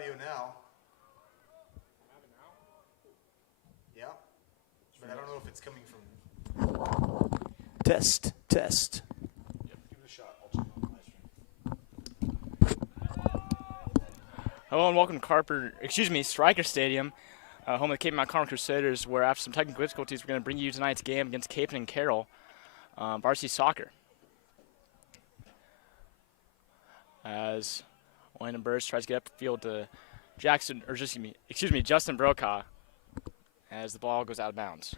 audio now. Yeah. But I don't know if it's coming from. Test. Yep, give it a shot. I'll check on my stream. Hello and welcome to Stryker Stadium, home of the Kapaun Mt Crusaders, where after some technical difficulties, we're going to bring you tonight's game against Kapaun and Carroll, varsity soccer. As Landon Burris tries to get up the field to Justin Brokaw, as the ball goes out of bounds.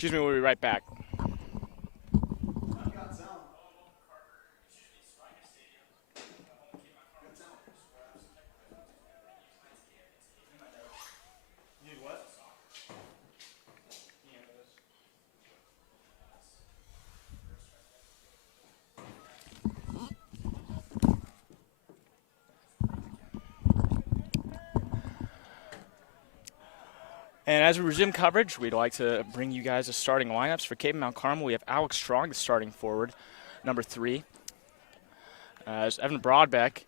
We'll be right back. And as we resume coverage, we'd like to bring you guys the starting lineups. For Kapaun Mt Carmel, we have Alex Strong, the starting forward, number 3. As Evan Broadbeck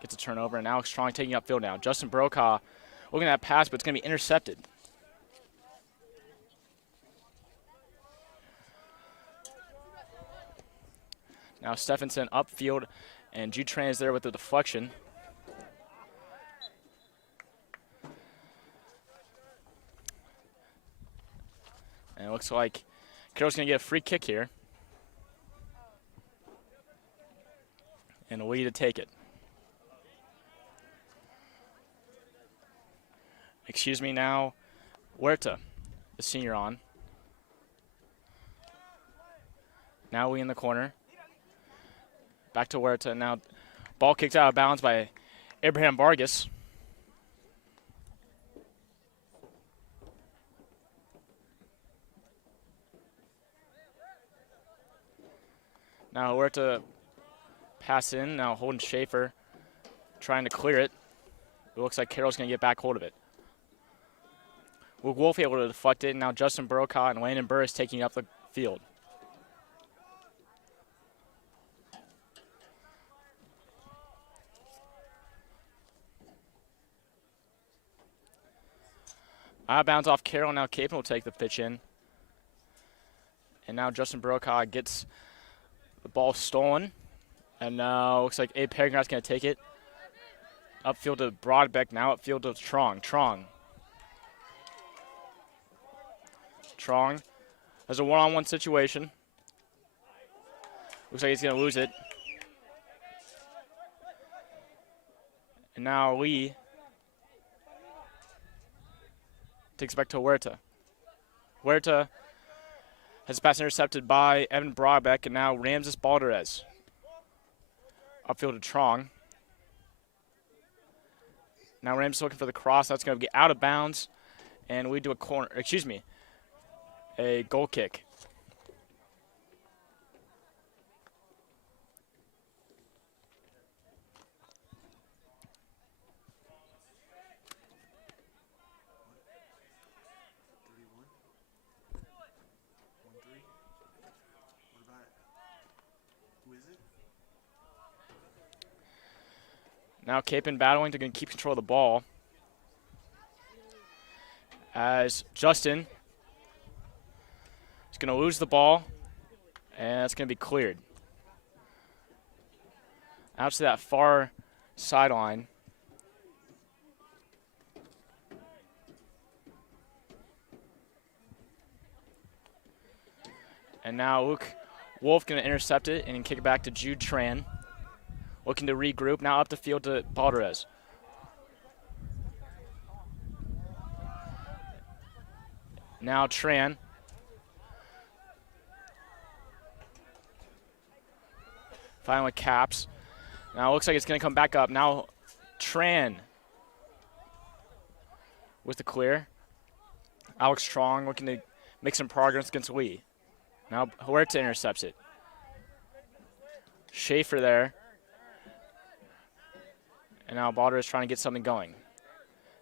gets a turnover, and Alex Strong taking upfield now. Justin Brokaw looking at that pass, but it's going to be intercepted. Now Stephenson upfield, and Jude Tran is there with the deflection. And it looks like Carroll's going to get a free kick here. And a lead to take it. Now Huerta, the senior on. Now we in the corner. Back to Huerta. Now ball kicked out of bounds by Abraham Vargas. Now Huerta pass in. Now Holden Schaefer trying to clear it. It looks like Carroll's going to get back hold of it. Luke Wolf able to deflect it. Now Justin Brokaw and Landon Burris taking up the field. Out of bounds off Carroll. Now Kapaun will take the pitch in. And now Justin Brokaw gets the ball stolen, and now looks like Abe Peregrina's going to take it. Upfield to Broadbeck, now upfield to Trong. Trong has a one-on-one situation. Looks like he's going to lose it. And now Lee takes it back to Huerta. Huerta has pass intercepted by Evan Broadbeck, and now Ramses Balderez. Upfield to Trong. Now Ramses looking for the cross. That's going to get out of bounds, and we do a goal kick. Now Kapaun battling to keep control of the ball. As Justin is going to lose the ball, and it's going to be cleared. Out to that far sideline. And now Luke Wolf going to intercept it and kick it back to Jude Tran. Looking to regroup, now up the field to Balderez. Now Tran. Finally Caps. Now it looks like it's going to come back up. Now Tran with the clear. Alex Strong looking to make some progress against Lee. Now Huerta intercepts it. Schaefer there. And now Balder is trying to get something going.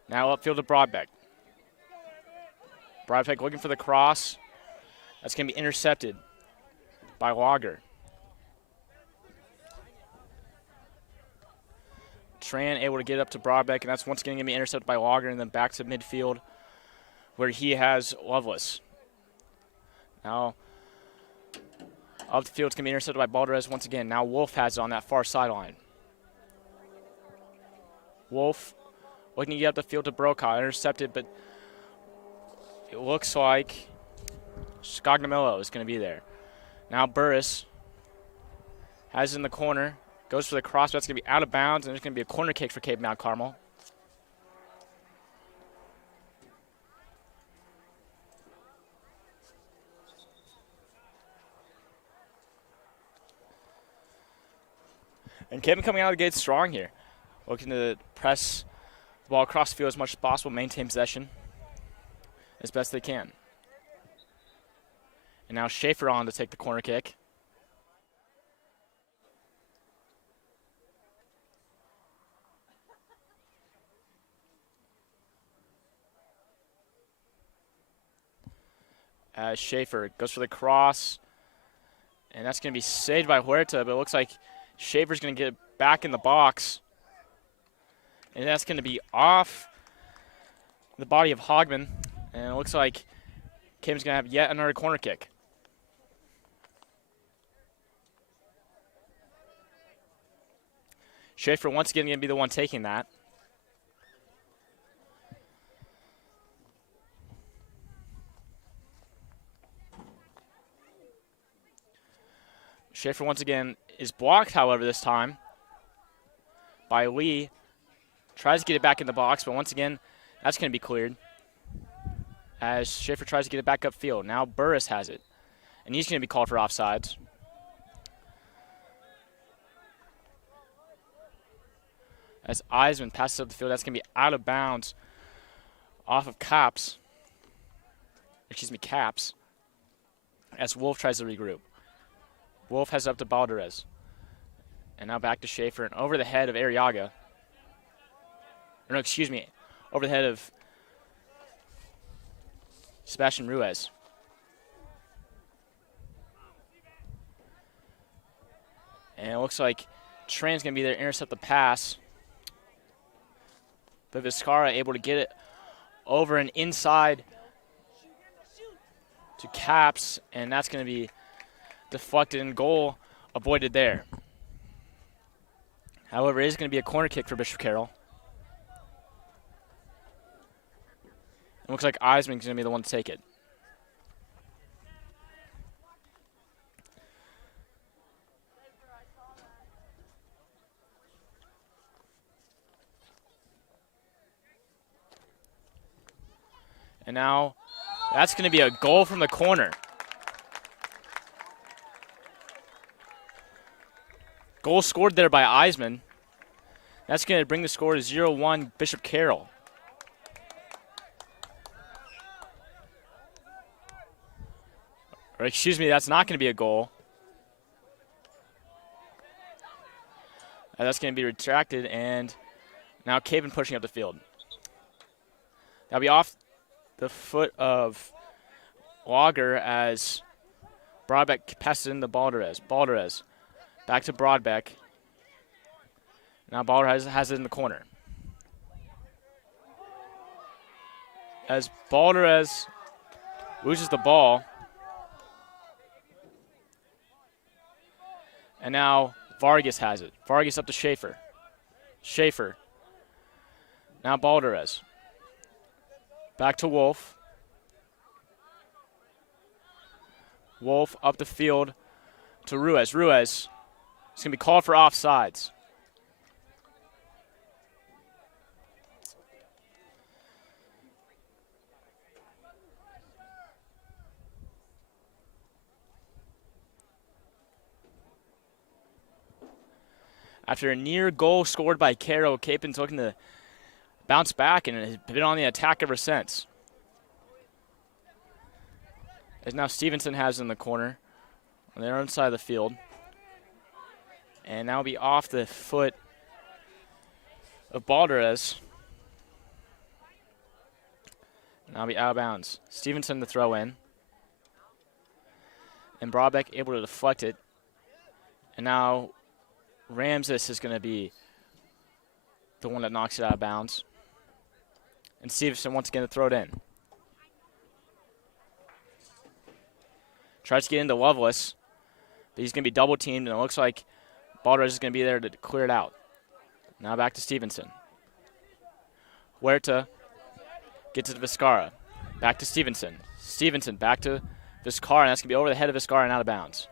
Now upfield to Broadbeck. Broadbeck looking for the cross. That's going to be intercepted by Lager. Tran able to get up to Broadbeck, and that's once again going to be intercepted by Lager, and then back to midfield where he has Lovelace. Now, up the field, it's going to be intercepted by Balderez once again. Now Wolf has it on that far sideline. Wolf looking to get up the field to Brokaw, intercepted, but it looks like Scognamillo is going to be there. Now Burris has it in the corner, goes for the cross, but that's going to be out of bounds, and there's going to be a corner kick for Cape Mount Carmel. And Cape coming out of the gate strong here, looking to press the ball across the field as much as possible, maintain possession as best they can. And now Schaefer on to take the corner kick. As Schaefer goes for the cross, and that's going to be saved by Huerta, but it looks like Schaefer's going to get it back in the box, and that's going to be off the body of Hogman, and it looks like Kim's going to have yet another corner kick. Schaefer once again going to be the one taking that. Schaefer once again is blocked, however, this time by Lee. Tries to get it back in the box, but once again, that's going to be cleared as Schaefer tries to get it back upfield. Now Burris has it, and he's going to be called for offsides. As Eisman passes up the field, that's going to be out of bounds off of Caps. As Wolf tries to regroup. Wolf has up to Balderez. And now back to Schaefer and over the head of Arriaga. Or no, excuse me, over the head of Sebastian Ruiz. And it looks like Tran's going to be there to intercept the pass. But Vizcarra able to get it over and inside to Caps, and that's going to be deflected and goal avoided there. However, it is going to be a corner kick for Bishop Carroll. It looks like Eisman's going to be the one to take it. And now that's going to be a goal from the corner. Goal scored there by Eisman. That's going to bring the score to 0-1 Bishop Carroll. Or excuse me, that's not going to be a goal. That's going to be retracted, and now Caven pushing up the field. That'll be off the foot of Lager as Broadbeck passes in to Balderez. Balderez back to Broadbeck. Now Balderez has it in the corner. As Balderez loses the ball. And now Vargas has it. Vargas up to Schaefer. Schaefer. Now Balderez. Back to Wolf. Wolf up the field to Ruiz. Ruiz is going to be called for offsides. After a near goal scored by Carroll, Capen's looking to bounce back and has been on the attack ever since. As now Stevenson has in the corner on their own side of the field. And now be off the foot of Balderez. Now be out of bounds. Stevenson to throw in. And Broadbeck able to deflect it. And now Ramses is going to be the one that knocks it out of bounds. And Stevenson once again to throw it in. Tries to get into Loveless, but he's going to be double teamed, and it looks like Balderez is going to be there to clear it out. Now back to Stevenson. Huerta gets it to Vizcarra. Back to Stevenson. Stevenson back to Vizcarra, and that's going to be over the head of Vizcarra and out of bounds.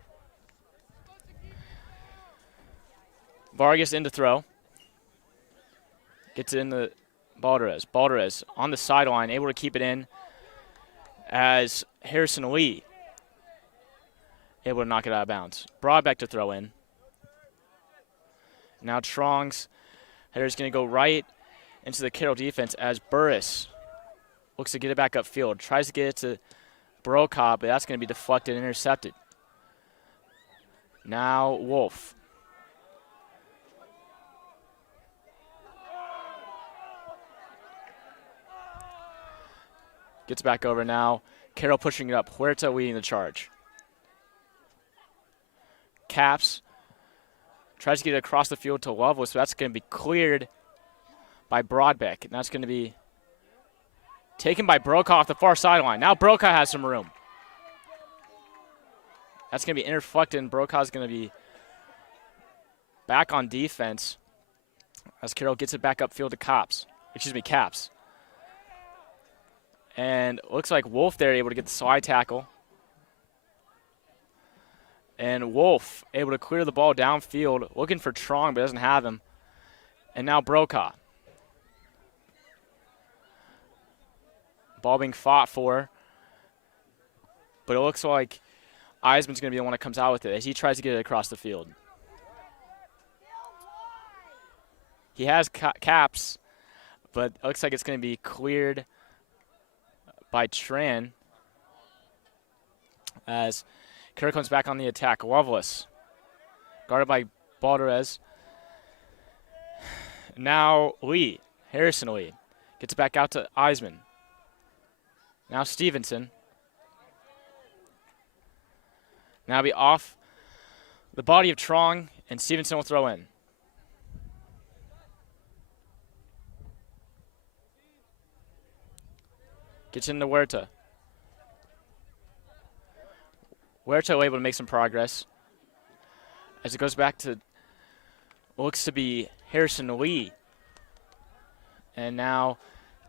Vargas in to throw. Gets it in the Balderez. Balderez on the sideline, able to keep it in as Harrison Lee able to knock it out of bounds. Broadbeck to throw in. Now Trong's header is going to go right into the Carroll defense as Burris looks to get it back upfield. Tries to get it to Brokaw, but that's going to be deflected and intercepted. Now Wolf. Gets back over now. Carroll pushing it up. Huerta leading the charge. Caps tries to get it across the field to Loveless, so that's going to be cleared by Broadbeck, and that's going to be taken by Brokaw off the far sideline. Now Brokaw has some room. That's going to be interflected, and Brokaw's going to be back on defense as Carroll gets it back upfield to Caps. And looks like Wolf there able to get the slide tackle. And Wolf able to clear the ball downfield, looking for Trong, but doesn't have him. And now Brokaw. Ball being fought for. But it looks like Eisman's going to be the one that comes out with it as he tries to get it across the field. He has Caps, but it looks like it's going to be cleared by Tran as Carroll comes back on the attack. Loveless, guarded by Balderez. Now Lee, Harrison Lee, gets it back out to Eisman. Now Stevenson. Now be off the body of Trong, and Stevenson will throw in. Gets into Huerta. Huerta able to make some progress as it goes back to what looks to be Harrison Lee. And now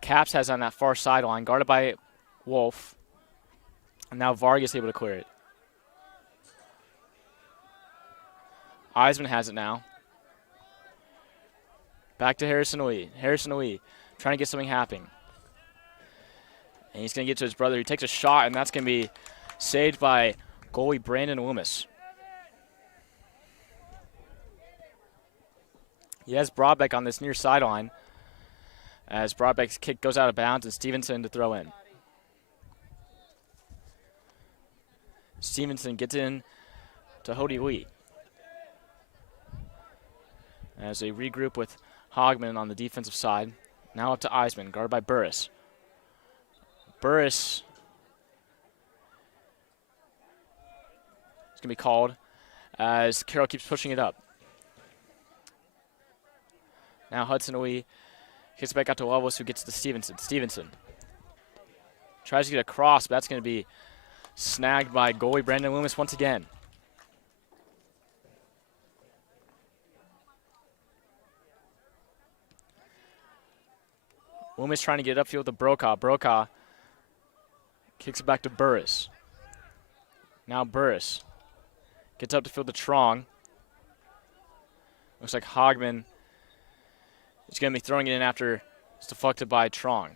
Caps has on that far sideline, guarded by Wolf. And now Vargas able to clear it. Eisman has it now. Back to Harrison Lee. Harrison Lee trying to get something happening. And he's going to get to his brother. He takes a shot, and that's going to be saved by goalie Brandon Loomis. He has Broadbeck on this near sideline as Broadbeck's kick goes out of bounds and Stevenson to throw in. Stevenson gets in to Hody Lee as they regroup with Hogman on the defensive side. Now up to Eisman, guarded by Burris. Burris is going to be called as Carroll keeps pushing it up. Now Hudson Lee kicks it back out to Loveless, who gets to Stevenson. Stevenson tries to get across, but that's going to be snagged by goalie Brandon Loomis once again. Loomis trying to get upfield to Brokaw. Brokaw kicks it back to Burris. Now Burris gets up to field to Trong. Looks like Hogman is going to be throwing it in after it's deflected by Trong.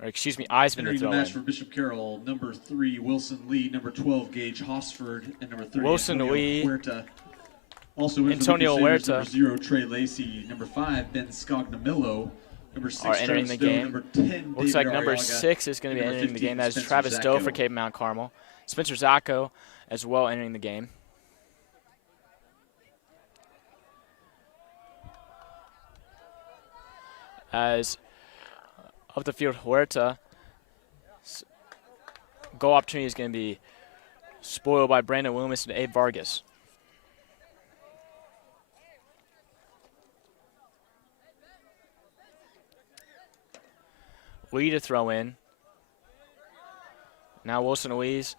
Or excuse me, Eisman to throw the match in. for Bishop Carroll, number 3, Wilson Lee, number 12, Gage Hosford, and number 30, Wilson Antonio Lee. Huerta. Also in Antonio for the Crusaders, Huerta. number 0, Trey Lacey, number 5, Ben Scognamillo, number 6, Are entering Travis the Stowe, game. number 10, Looks like David number Arriaga, 6 is going to be and number entering the 15, game. That is Spencer Travis Doe Zacco. for Cape Mount Carmel. Spencer Zacco as well entering the game. as up the field, Huerta. Goal opportunity is going to be spoiled by Brandon Loomis and Abe Vargas. Lee to throw in. Now Wilson Louise.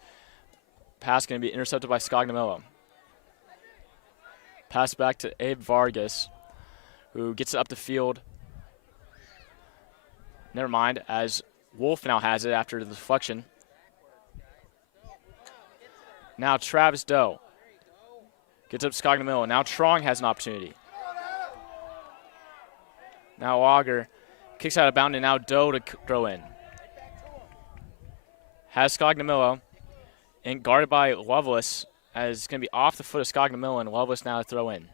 Pass going to be intercepted by Scognamillo. Pass back to Abe Vargas, who gets it up the field. Never mind, as Wolf now has it after the deflection. Now Travis Doe gets up to Scognamillo. Now Trong has an opportunity. Now Auger kicks out of bounds, and now Doe to throw in. Has Scognamillo, and guarded by Lovelace, as it's going to be off the foot of Scognamillo, and Lovelace now to throw in.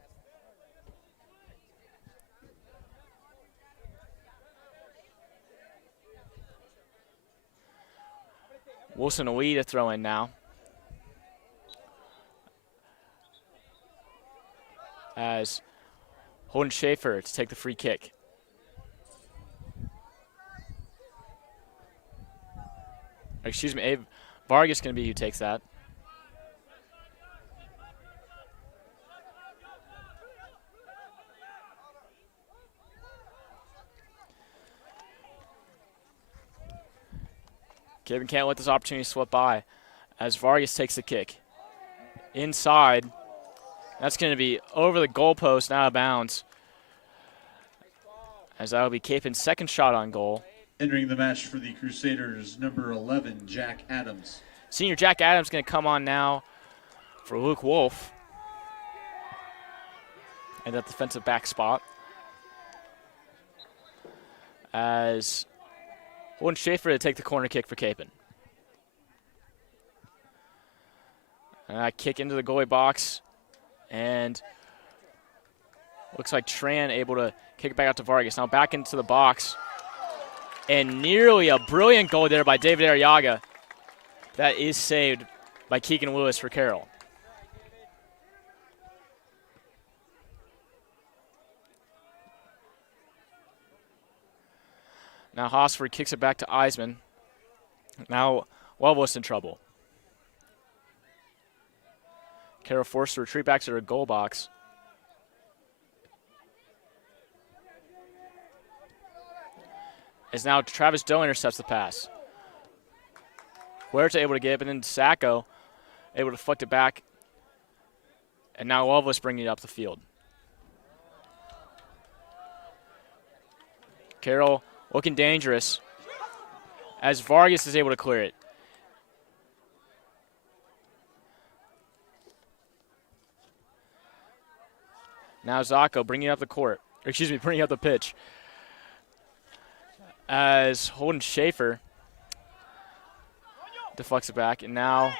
Wilson Lee to throw in now. As Holden Schaefer to take the free kick. Excuse me, Abe Vargas going to be who takes that. Kevin can't let this opportunity slip by as Vargas takes the kick. Inside. That's going to be over the goalpost and out of bounds. As that will be Capen's second shot on goal. Entering the match for the Crusaders, number 11, Jack Adams. Senior Jack Adams going to come on now for Luke Wolf. And that defensive back spot. As Holden Schaefer to take the corner kick for Capen. And that kick into the goalie box. And looks like Tran able to kick it back out to Vargas. Now back into the box. And nearly a brilliant goal there by David Arriaga. That is saved by Keegan Lewis for Carroll. Now Hosford kicks it back to Eisman. Now Lovelace in trouble. Carroll forced to retreat back to their goal box. As now Travis Doe intercepts the pass. Huerta able to get it, but then Sacco able to deflect it back. And now Lovelace bringing it up the field. Carroll looking dangerous as Vargas is able to clear it. Now Zacco bringing up the court. Bringing up the pitch. As Holden Schaefer deflects it back. And now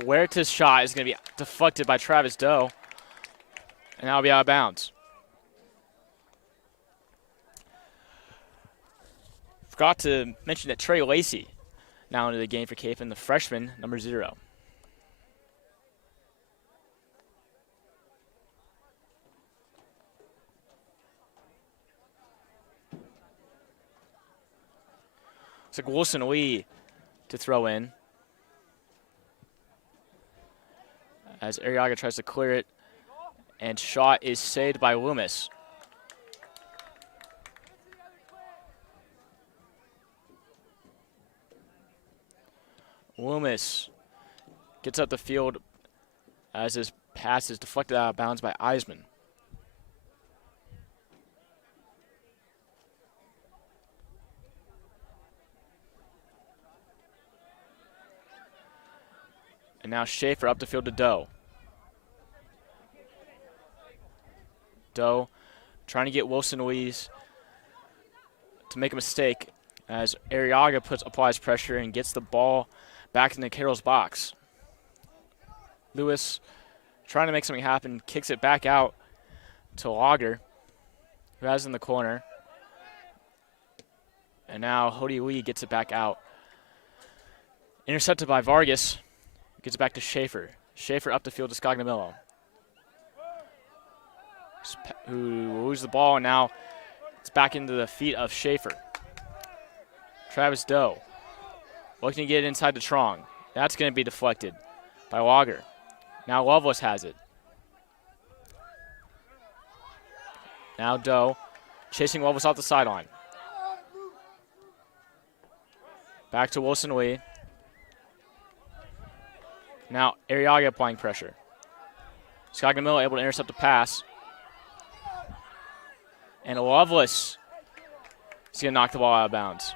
Huerta's shot is going to be deflected by Travis Doe. And that'll be out of bounds. Forgot to mention that Trey Lacey now into the game for Capen, the freshman, number 0. Looks like Wilson Lee to throw in. As Arriaga tries to clear it. And shot is saved by Loomis. Loomis gets up the field as his pass is deflected out of bounds by Eisman. And now Schaefer up the field to Doe. Doe trying to get Wilson Louise to make a mistake as Arriaga applies pressure and gets the ball back into Carroll's box. Lewis trying to make something happen, kicks it back out to Lager, who has it in the corner. And now Hody Lee gets it back out. Intercepted by Vargas. Gets it back to Schaefer. Schaefer up the field to Scognamillo, who will lose the ball, and now It's back into the feet of Schaefer. Travis Doe looking to get it inside the Trong. That's going to be deflected by Lager. Now Lovelace has it. Now Doe chasing Lovelace off the sideline. Back to Wilson Lee. Now Arriaga applying pressure. Scognomillo able to intercept the pass. And Lovelace is going to knock the ball out of bounds.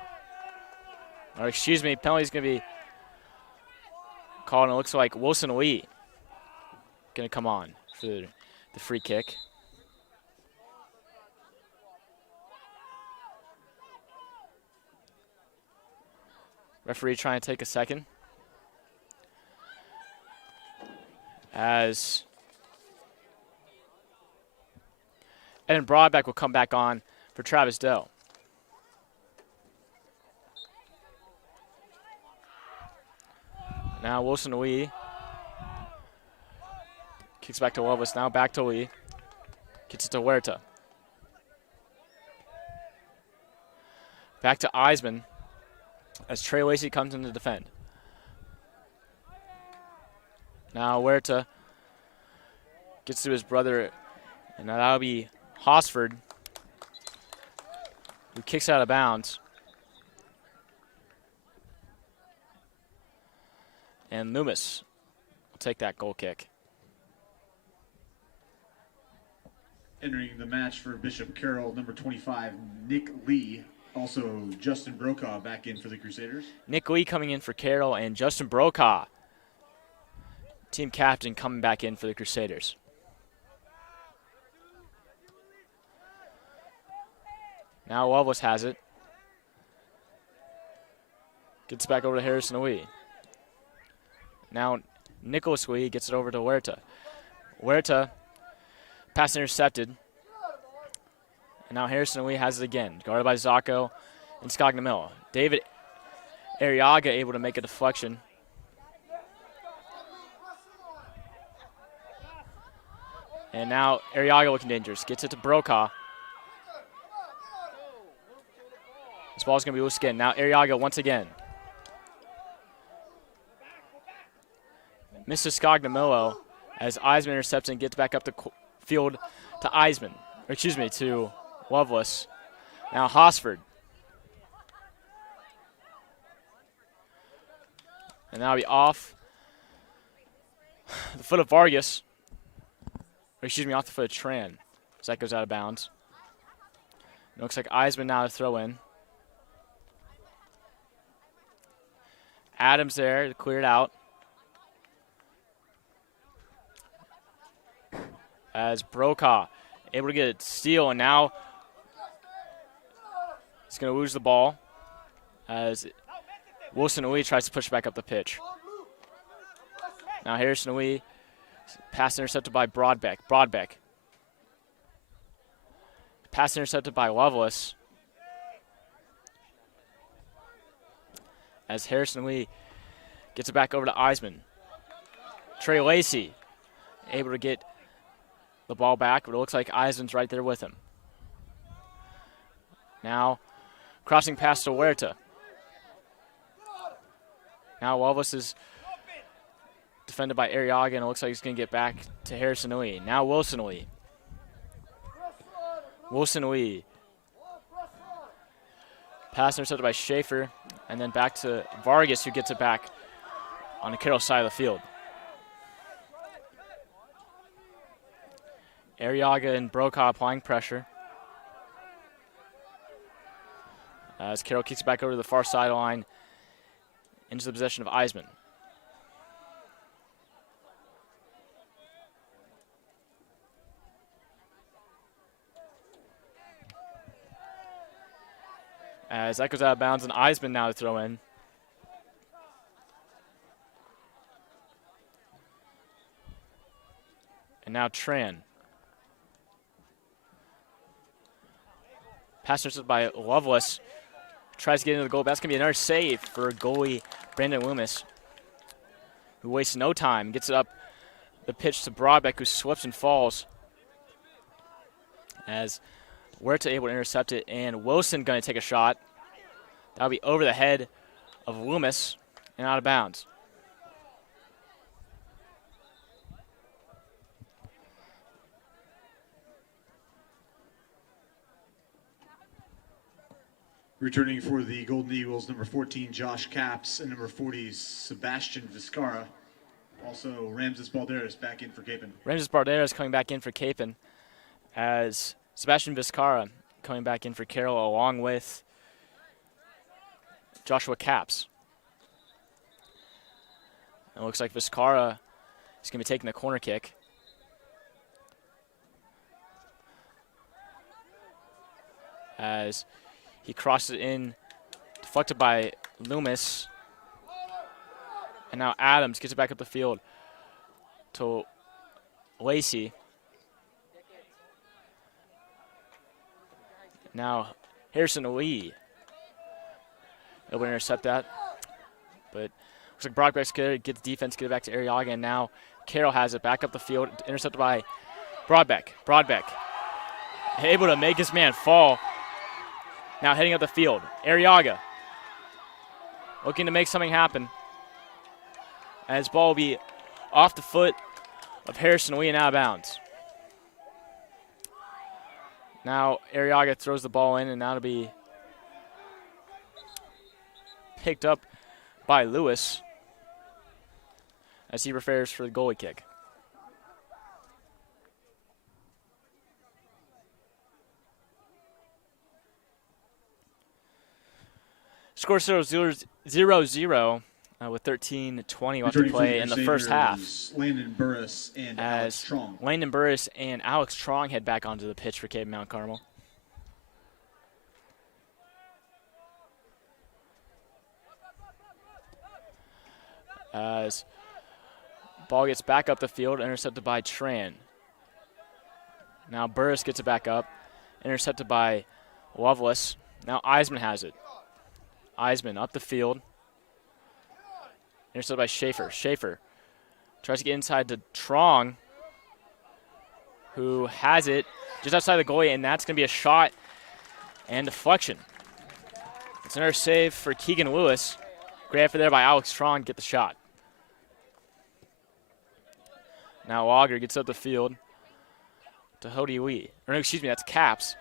Or excuse me, penalty is going to be called, and it looks like Wilson Lee going to come on for the free kick. Referee trying to take a second. As Eden Broadbeck will come back on for Travis Doe. Now Wilson Lee kicks back to Lovelace. Now back to Lee. Gets it to Huerta. Back to Eisman as Trey Lacey comes in to defend. Now Huerta gets to his brother, and that'll be Hosford, who kicks out of bounds. And Loomis will take that goal kick. Entering the match for Bishop Carroll, number 25, Nick Lee. Also, Justin Brokaw back in for the Crusaders. Nick Lee coming in for Carroll, and Justin Brokaw, team captain, coming back in for the Crusaders. Now Lovelace has it. Gets back over to Harrison Lee. Now Nicholas Lee gets it over to Huerta. Huerta, pass intercepted. And now Harrison Lee has it again, guarded by Zacco and Scognomillo. David Arriaga able to make a deflection. And now Arriaga looking dangerous. Gets it to Brokaw. This ball's going to be loose again. Now Arriaga once again. Misses Scognomillo as Eisman intercepts and gets back up the field to Eisman. Or excuse me, to Lovelace. Now Hosford. And now be off the foot of Vargas. Or excuse me, off the foot of Tran. So that goes out of bounds. It looks like Eisman now to throw in. Adams there to clear it out. As Brokaw able to get a steal, and now he's going to lose the ball as Wilson Lee tries to push back up the pitch. Now Harrison Lee, pass intercepted by Broadbeck. Pass intercepted by Lovelace. As Harrison Lee gets it back over to Eisman. Trey Lacey able to get the ball back, but it looks like Eisman's right there with him. Now, crossing pass to Huerta. Now Lovelace is defended by Arriaga, and it looks like he's going to get back to Harrison Lee. Now Wilson Lee. Pass intercepted by Schaefer, and then back to Vargas, who gets it back on the Carroll side of the field. Arriaga and Brokaw applying pressure. As Carroll kicks it back over to the far sideline into the possession of Eisman. As that goes out of bounds, and Eisman now to throw in. And now Tran. Pass intercepted by Lovelace. Tries to get into the goal. That's going to be another save for goalie Brandon Loomis, who wastes no time. Gets it up the pitch to Broadbeck, who slips and falls. As Huerta able to intercept it, and Wilson going to take a shot. That'll be over the head of Loomis and out of bounds. Returning for the Golden Eagles, number 14, Josh Capps, and number 40, Sebastian Vizcarra. Also, Ramses Balderas back in for Kapaun. Ramses Balderas coming back in for Kapaun, as Sebastian Vizcarra coming back in for Carroll, along with Joshua Capps. It looks like Vizcarra is going to be taking the corner kick. As he crosses it in, deflected by Loomis. And now Adams gets it back up the field to Lacey. Now Harrison Lee able to intercept that. But looks like Brockbeck's good, get the defense, get it back to Arriaga, and now Carroll has it back up the field, intercepted by Broadbeck. Broadbeck able to make his man fall. Now heading up the field, Arriaga looking to make something happen. And his ball will be off the foot of Harrison Lee and out of bounds. Now Arriaga throws the ball in, and that'll be picked up by Lewis as he prepares for the goalie kick. Score 0-0 with 13:20 left to play in the first half. Landon Burris and Alex As Trong. Landon Burris and Alex Trong head back onto the pitch for Kapaun Mt. Carmel. As ball gets back up the field, intercepted by Tran. Now Burris gets it back up, intercepted by Lovelace. Now Eisman has it. Eisman up the field. Intercepted by Schaefer. Schaefer tries to get inside to Trong, who has it just outside the goalie, and that's going to be a shot and deflection. It's another save for Keegan Lewis. Great effort there by Alex Trong to get the shot. Now Auger gets up the field to Hody Lee. Or no, excuse me, that's Capps,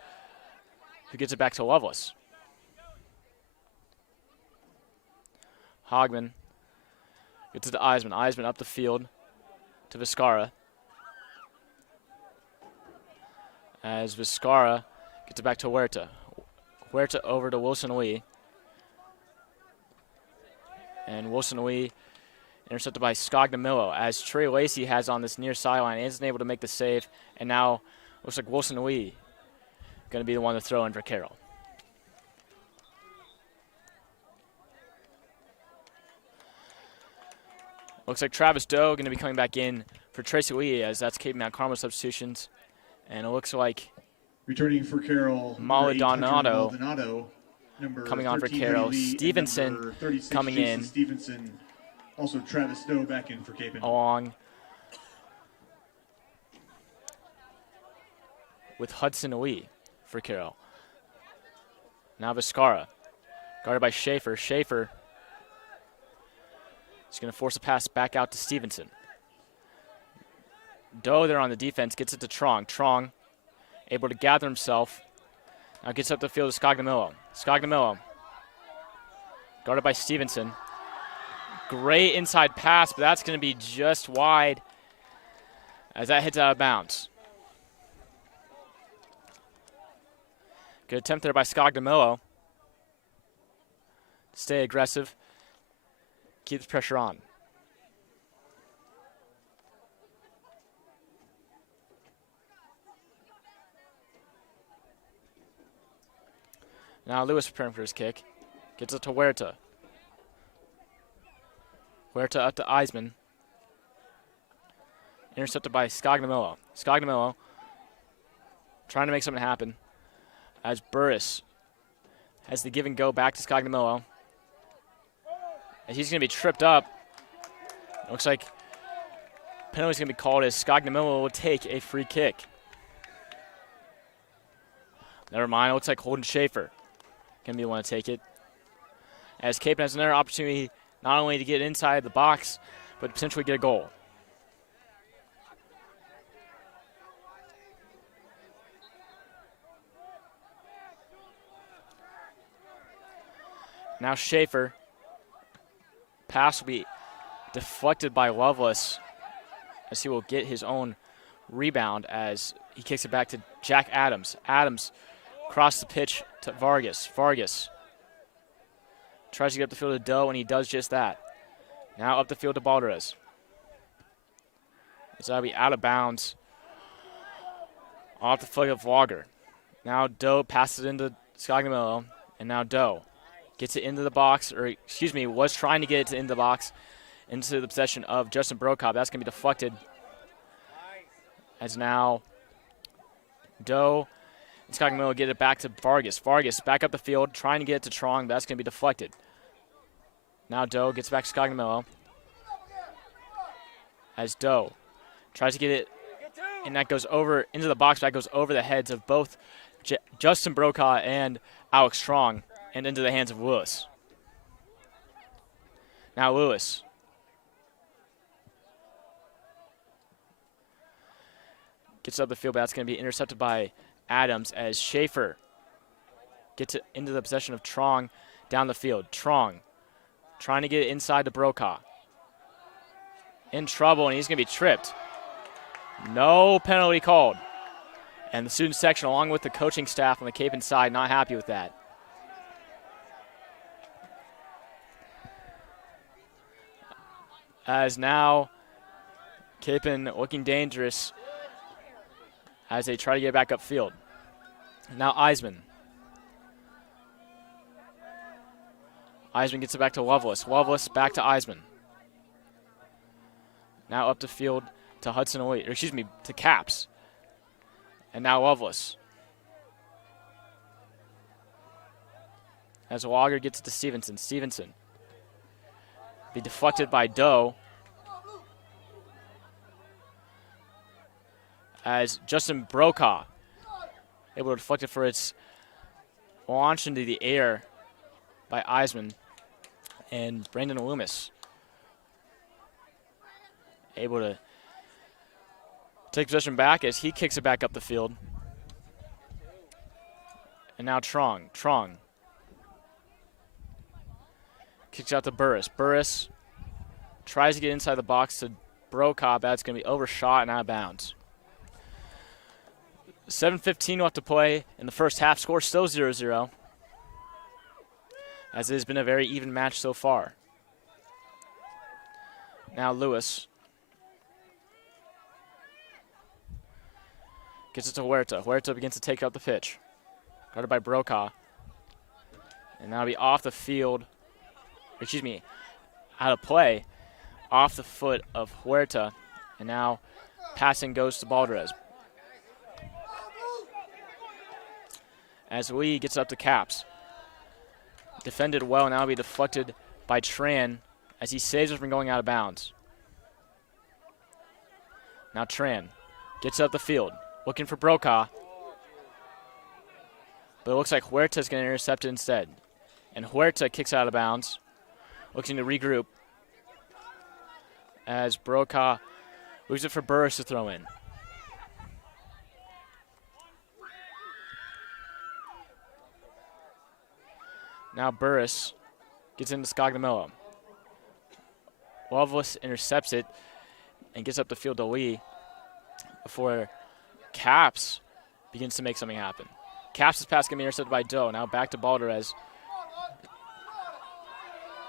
who gets it back to Lovelace. Hogman gets it to Eisman. Eisman up the field to Vizcarra. As Vizcarra gets it back to Huerta. Huerta over to Wilson Lee. And Wilson Lee intercepted by Scognamillo, as Trey Lacey has on this near sideline and isn't able to make the save. And now looks like Wilson Lee going to be the one to throw in for Carroll. Looks like Travis Doe going to be coming back in for Tracy Lee, as that's Kapaun Mt. Carmel substitutions. And it looks like returning for Carroll, Maldonado number coming on for 13, Carroll. Lee, Stevenson coming Jason in. Stevenson, also Travis Doe back in for Kapaun. Along with Hudson Lee for Carroll. Now Vizcarra, guarded by Schaefer. Schaefer is going to force a pass back out to Stevenson. Doe there on the defense, gets it to Trong. Trong able to gather himself. Now gets up the field to Scognamillo. Scognamillo, guarded by Stevenson. Great inside pass, but that's going to be just wide as that hits out of bounds. Good attempt there by Scognamillo. Stay aggressive. Keep the pressure on. Now Lewis preparing for his kick. Gets it to Huerta. Huerta up to Eisman. Intercepted by Scognamillo. Scognamillo trying to make something happen, as Burris has the give and go back to Scognamillo. As he's going to be tripped up. Looks like penalty's going to be called, as Scognamillo will take a free kick. Never mind. It looks like Holden Schaefer can be the one to take it. As Kapaun has another opportunity not only to get inside the box, but potentially get a goal. Now Schaefer. Pass will be deflected by Lovelace as he will get his own rebound as he kicks it back to Jack Adams. Adams across the pitch to Vargas. Vargas tries to get up the field to Doe, and he does just that. Now up the field to Balderas. It's that'll be out of bounds off the foot of Vlogger. Now Doe passes it into Scognamillo, and now Doe gets it into the box, or excuse me, was trying to get it into the box, into the possession of Justin Brokaw. That's going to be deflected. As now Doe and Scognamillo get it back to Vargas. Vargas back up the field, trying to get it to Trong. That's going to be deflected. Now Doe gets back to Scognamillo. As Doe tries to get it, and that goes over into the box. That goes over the heads of both Justin Brokaw and Alex Strong, and into the hands of Lewis. Now Lewis. Gets up the field, but that's going to be intercepted by Adams as Schaefer gets it into the possession of Trong down the field. Trong trying to get it inside to Brokaw. In trouble, and he's going to be tripped. No penalty called. And the student section, along with the coaching staff on the Kapaun side, not happy with that. As now Kapaun looking dangerous as they try to get back upfield. Now Eisman. Eisman gets it back to Lovelace. Lovelace back to Eisman. Now up the field to Hudson Elite, or excuse me, to Caps. And now Lovelace. As Walker gets it to Stevenson. Stevenson be deflected by Doe. As Justin Brokaw able to deflect it for its launch into the air by Eisman. And Brandon Loomis able to take possession back as he kicks it back up the field. And now Trong. Trong kicks out to Burris. Burris tries to get inside the box to Brokaw. That's going to be overshot and out of bounds. 7:15 left to play in the first half. Score still 0-0. As it has been a very even match so far. Now Lewis gets it to Huerta. Huerta begins to take out the pitch. Guarded by Brokaw. And that'll be off the field. Excuse me, out of play. Off the foot of Huerta. And now passing goes to Balderas. As Lee gets up to Caps. Defended well, now be deflected by Tran as he saves it from going out of bounds. Now Tran gets up the field, looking for Brokaw. But it looks like Huerta's going to intercept it instead. And Huerta kicks out of bounds, looking to regroup. As Brokaw moves it for Burris to throw in. Now Burris gets into Scognamillo. Lovelace intercepts it and gets up the field to Lee before Caps begins to make something happen. Caps' pass can be intercepted by Doe. Now back to Balderas.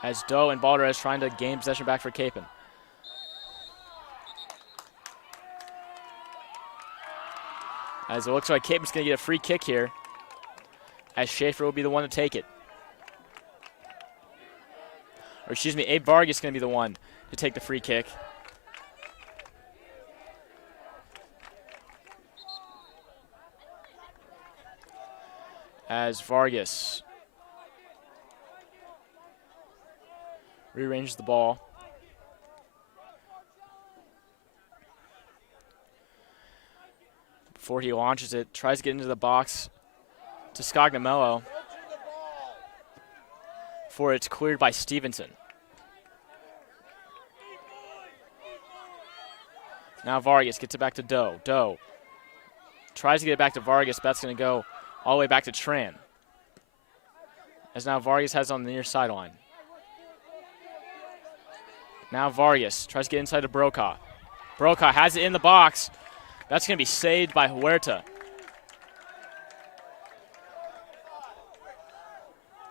As Doe and Balderas trying to gain possession back for Kapaun. As it looks like Kapaun's going to get a free kick here, as Schaefer will be the one to take it. Or excuse me, Abe Vargas is going to be the one to take the free kick. As Vargas rearranges the ball. Before he launches it, tries to get into the box to Scognamello before it's cleared by Stevenson. Now Vargas gets it back to Doe. Doe tries to get it back to Vargas, but that's going to go all the way back to Tran. As now Vargas has it on the near sideline. Now Vargas tries to get inside to Brokaw. Brokaw has it in the box. That's going to be saved by Huerta.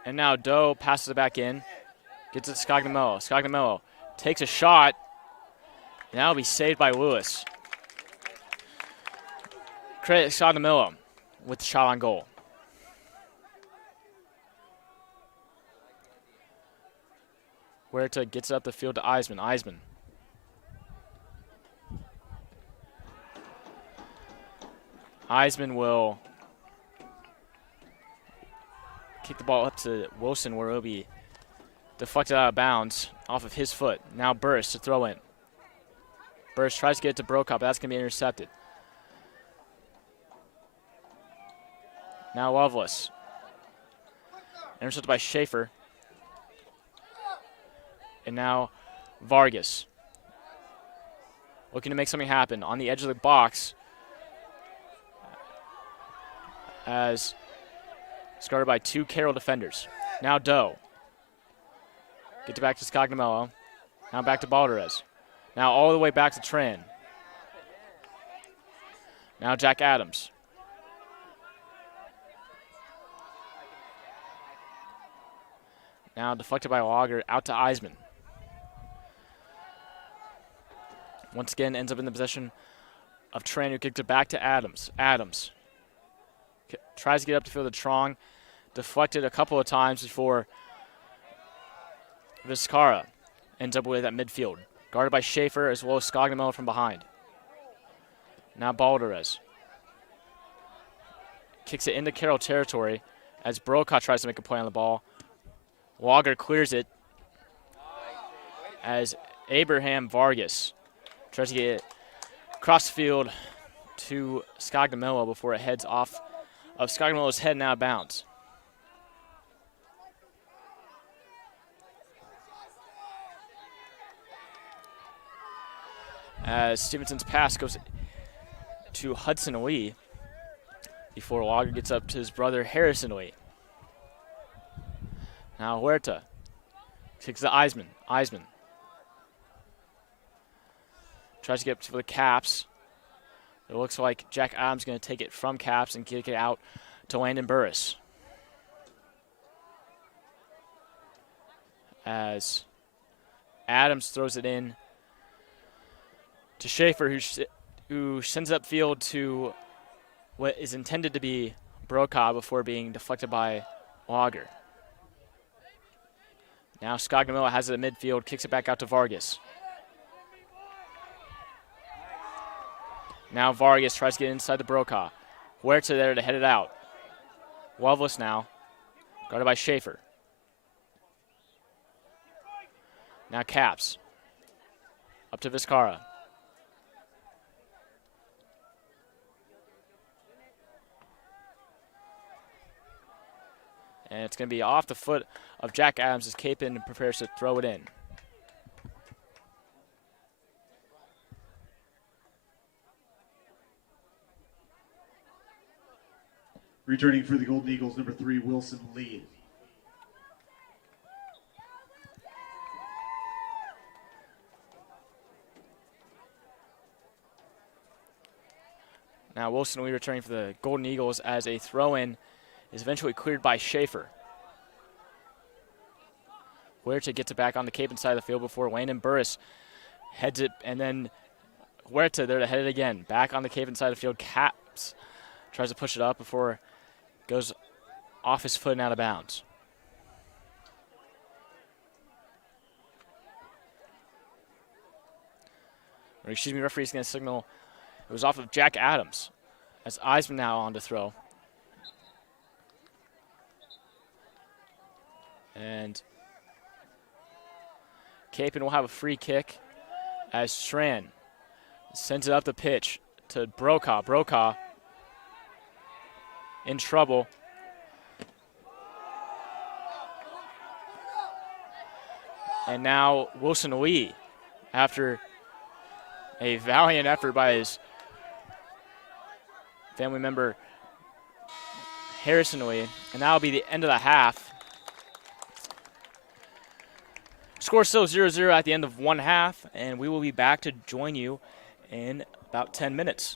And now Doe passes it back in. Gets it to Scognamello. Scognamello takes a shot. Now it'll be saved by Lewis. Credit Scognamello with the shot on goal. Huerta gets it up the field to Eisman. Eisman. Eisman will kick the ball up to Wilson where it'll be deflected out of bounds off of his foot. Now Burris to throw in. Burris tries to get it to Brokaw, but that's going to be intercepted. Now Lovelace. Intercepted by Schaefer. And now Vargas. Looking to make something happen on the edge of the box. As it's guarded by two Carroll defenders. Now Doe. Get it back to Scognamello. Now back to Balderas. Now all the way back to Tran. Now Jack Adams. Now deflected by Lager out to Eisman. Once again ends up in the possession of Tran, who kicked it back to Adams. Adams tries to get up to field the Trong. Deflected a couple of times before Vizcarra ends up with at midfield. Guarded by Schaefer as well as Scognamello from behind. Now Balderas. Kicks it into Carroll territory as Brokaw tries to make a play on the ball. Lager clears it as Abraham Vargas tries to get it across the field to Scognamello before it heads off of Scognamello's head and out of bounds. As Stevenson's pass goes to Hudson Lee before Lager gets up to his brother Harrison Lee. Now Huerta kicks to Eisman. Eisman tries to get up to the Caps. It looks like Jack Adams is going to take it from Caps and kick it out to Landon Burris. As Adams throws it in to Schaefer, who sends it upfield to what is intended to be Brokaw before being deflected by Lager. Now Scognamello has it at midfield, kicks it back out to Vargas. Now Vargas tries to get inside the Brokaw. Huerta there to head it out. Lovelace now, guarded by Schaefer. Now Caps, up to Vizcarra. And it's going to be off the foot of Jack Adams as Capon prepares to throw it in. Returning for the Golden Eagles, number 3, Wilson Lee. Now Wilson Lee returning for the Golden Eagles as a throw-in is eventually cleared by Schaefer. Huerta gets it back on the Capon side of the field before Landon Burris heads it, and then Huerta there to head it again. Back on the Capon side of the field, Caps tries to push it up before it goes off his foot and out of bounds. Or excuse me, referee's going to signal it was off of Jack Adams as Eisman now on to throw. And Capon will have a free kick as Tran sends it up the pitch to Brokaw. Brokaw in trouble And now Wilson Lee, after a valiant effort by his family member Harrison Lee, and that'll be the end of the half. Score still 0-0 at the end of one half, and we will be back to join you in about 10 minutes.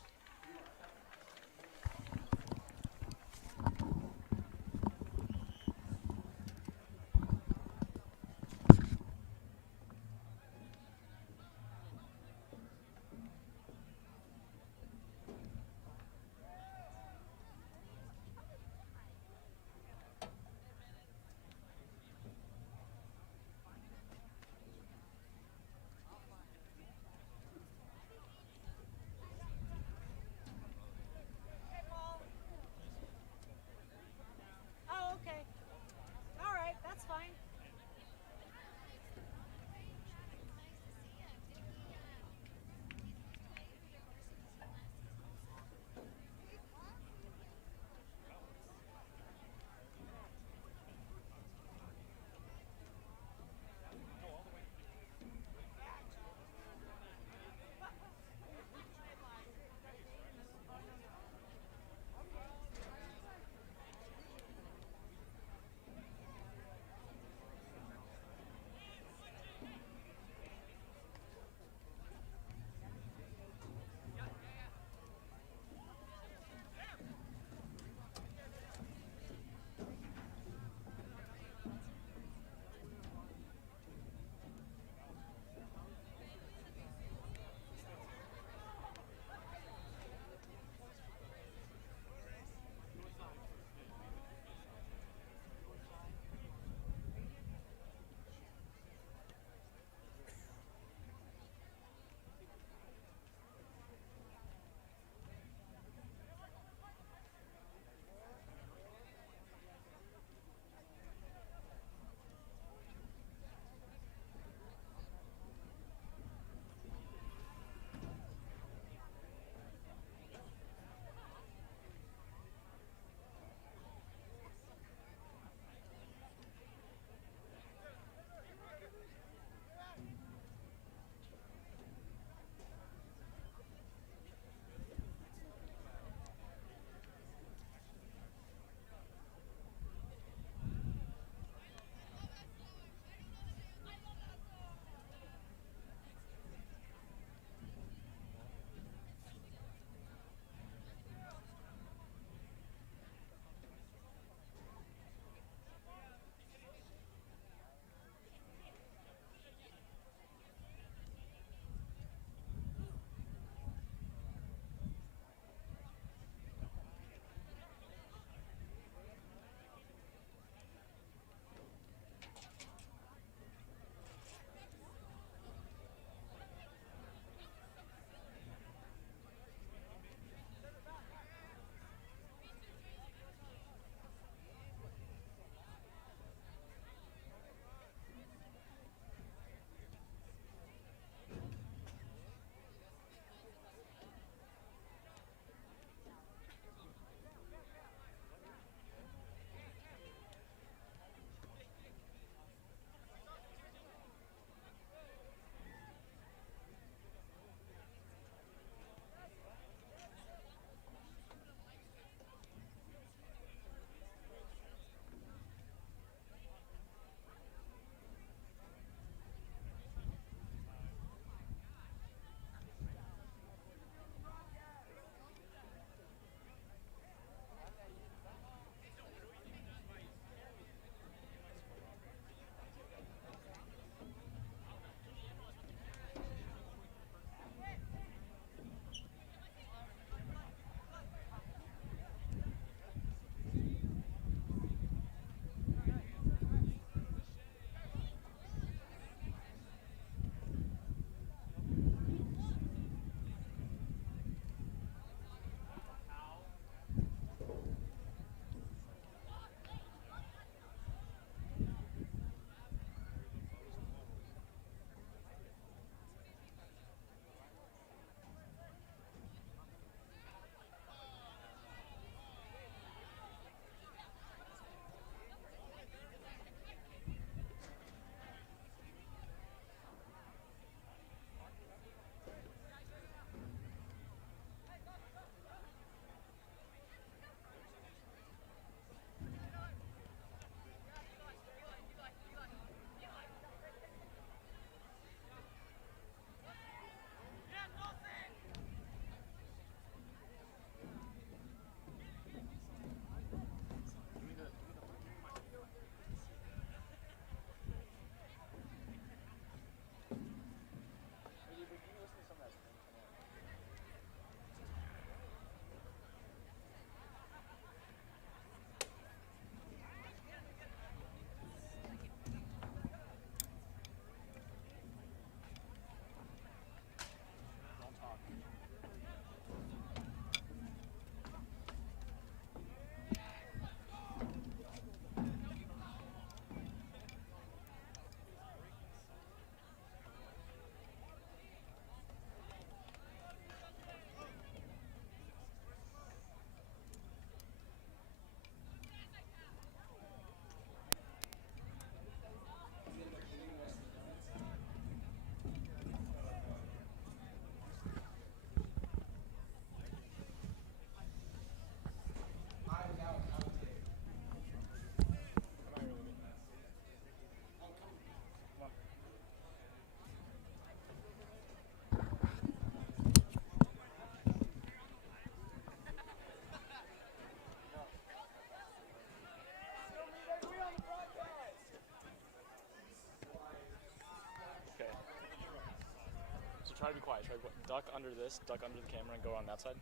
Try to be quiet. Duck under this, duck under the camera, and go on that side.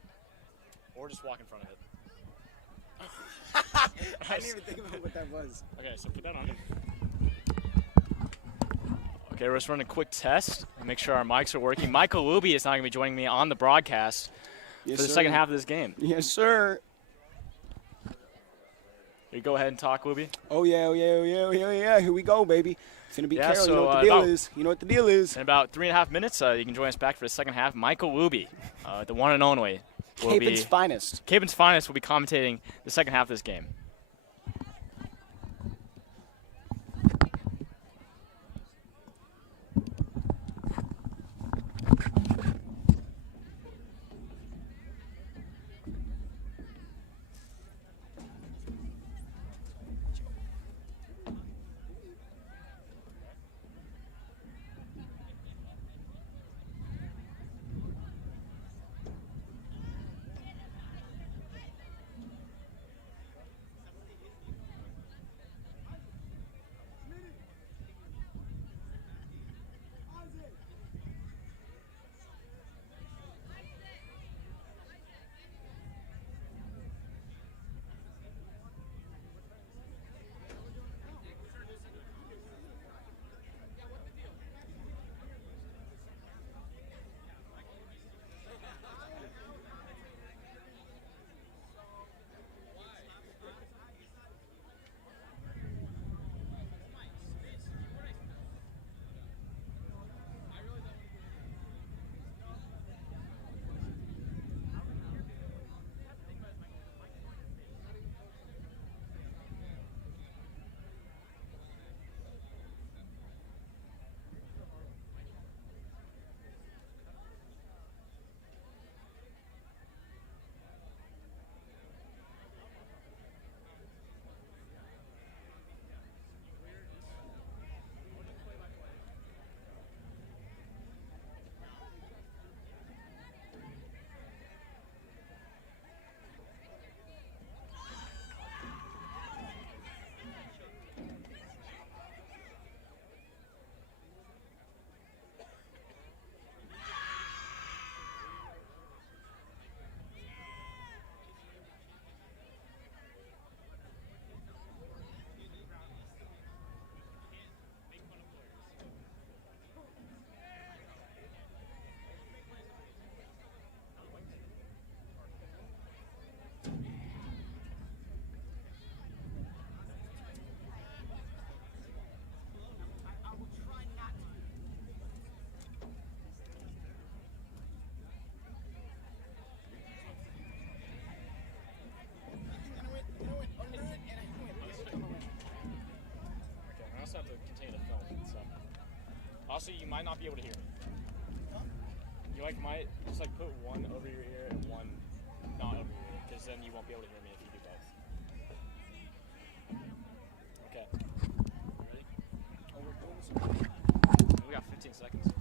Or just walk in front of it. I didn't even think about what that was. Okay, so put that on. Okay, we're just running a quick test and make sure our mics are working. Michael Luby is not going to be joining me on the broadcast for the second half of this game. Yes, sir. You go ahead and talk, Luby. Oh yeah. Here we go, baby. It's gonna be Carroll. So, you know what the deal is. You know what the deal is. In about 3.5 minutes, you can join us back for the second half. Michael Luby, the one and only. Kapaun's finest. Kapaun's finest will be commentating the second half of this game. Also, you might not be able to hear me. You might just put one over your ear and one not over your ear, because then you won't be able to hear me if you do both. Okay. We got 15 seconds.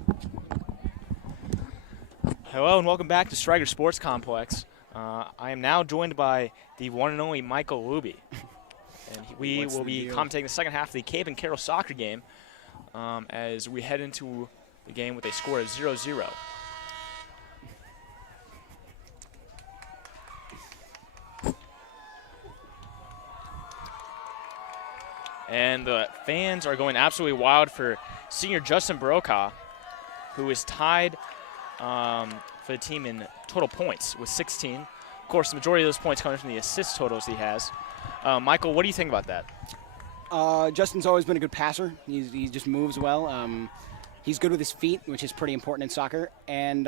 Hello and welcome back to Striker Sports Complex. I am now joined by the one and only Michael Luby. And we will be commentating the second half of the Kapaun Carroll soccer game as we head into the game with a score of 0-0. And the fans are going absolutely wild for senior Justin Brokaw, who is tied for the team in total points with 16. Of course, the majority of those points coming from the assist totals he has. Michael, what do you think about that? Justin's always been a good passer. He just moves well. He's good with his feet, which is pretty important in soccer. And,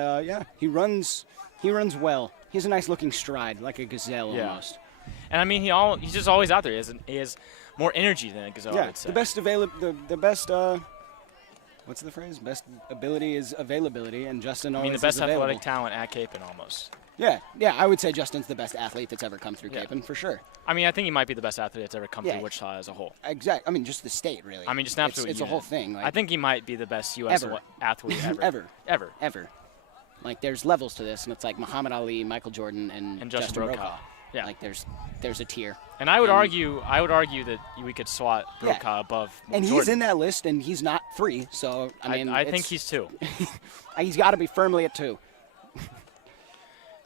he runs well. He has a nice-looking stride, like a gazelle almost. And, I mean, he's just always out there. He has more energy than a gazelle, I would say. The best what's the phrase? Best ability is availability, and Justin always is the best available. athletic talent at Kapaun almost. Yeah, I would say Justin's the best athlete that's ever come through Kapaun, for sure. I mean, I think he might be the best athlete that's ever come through Wichita as a whole. Exactly. I mean, just the state, really. I mean, just an absolute It's a whole thing. I think he might be the best U.S. athlete ever. Ever. Like, there's levels to this, and it's like Muhammad Ali, Michael Jordan, and Justin Brokaw. Yeah. Like, there's a tier. And I would argue that we could slot Brokaw above And Jordan. he's in that list, and he's not 3. So, I mean, I think he's 2. He's got to be firmly at 2.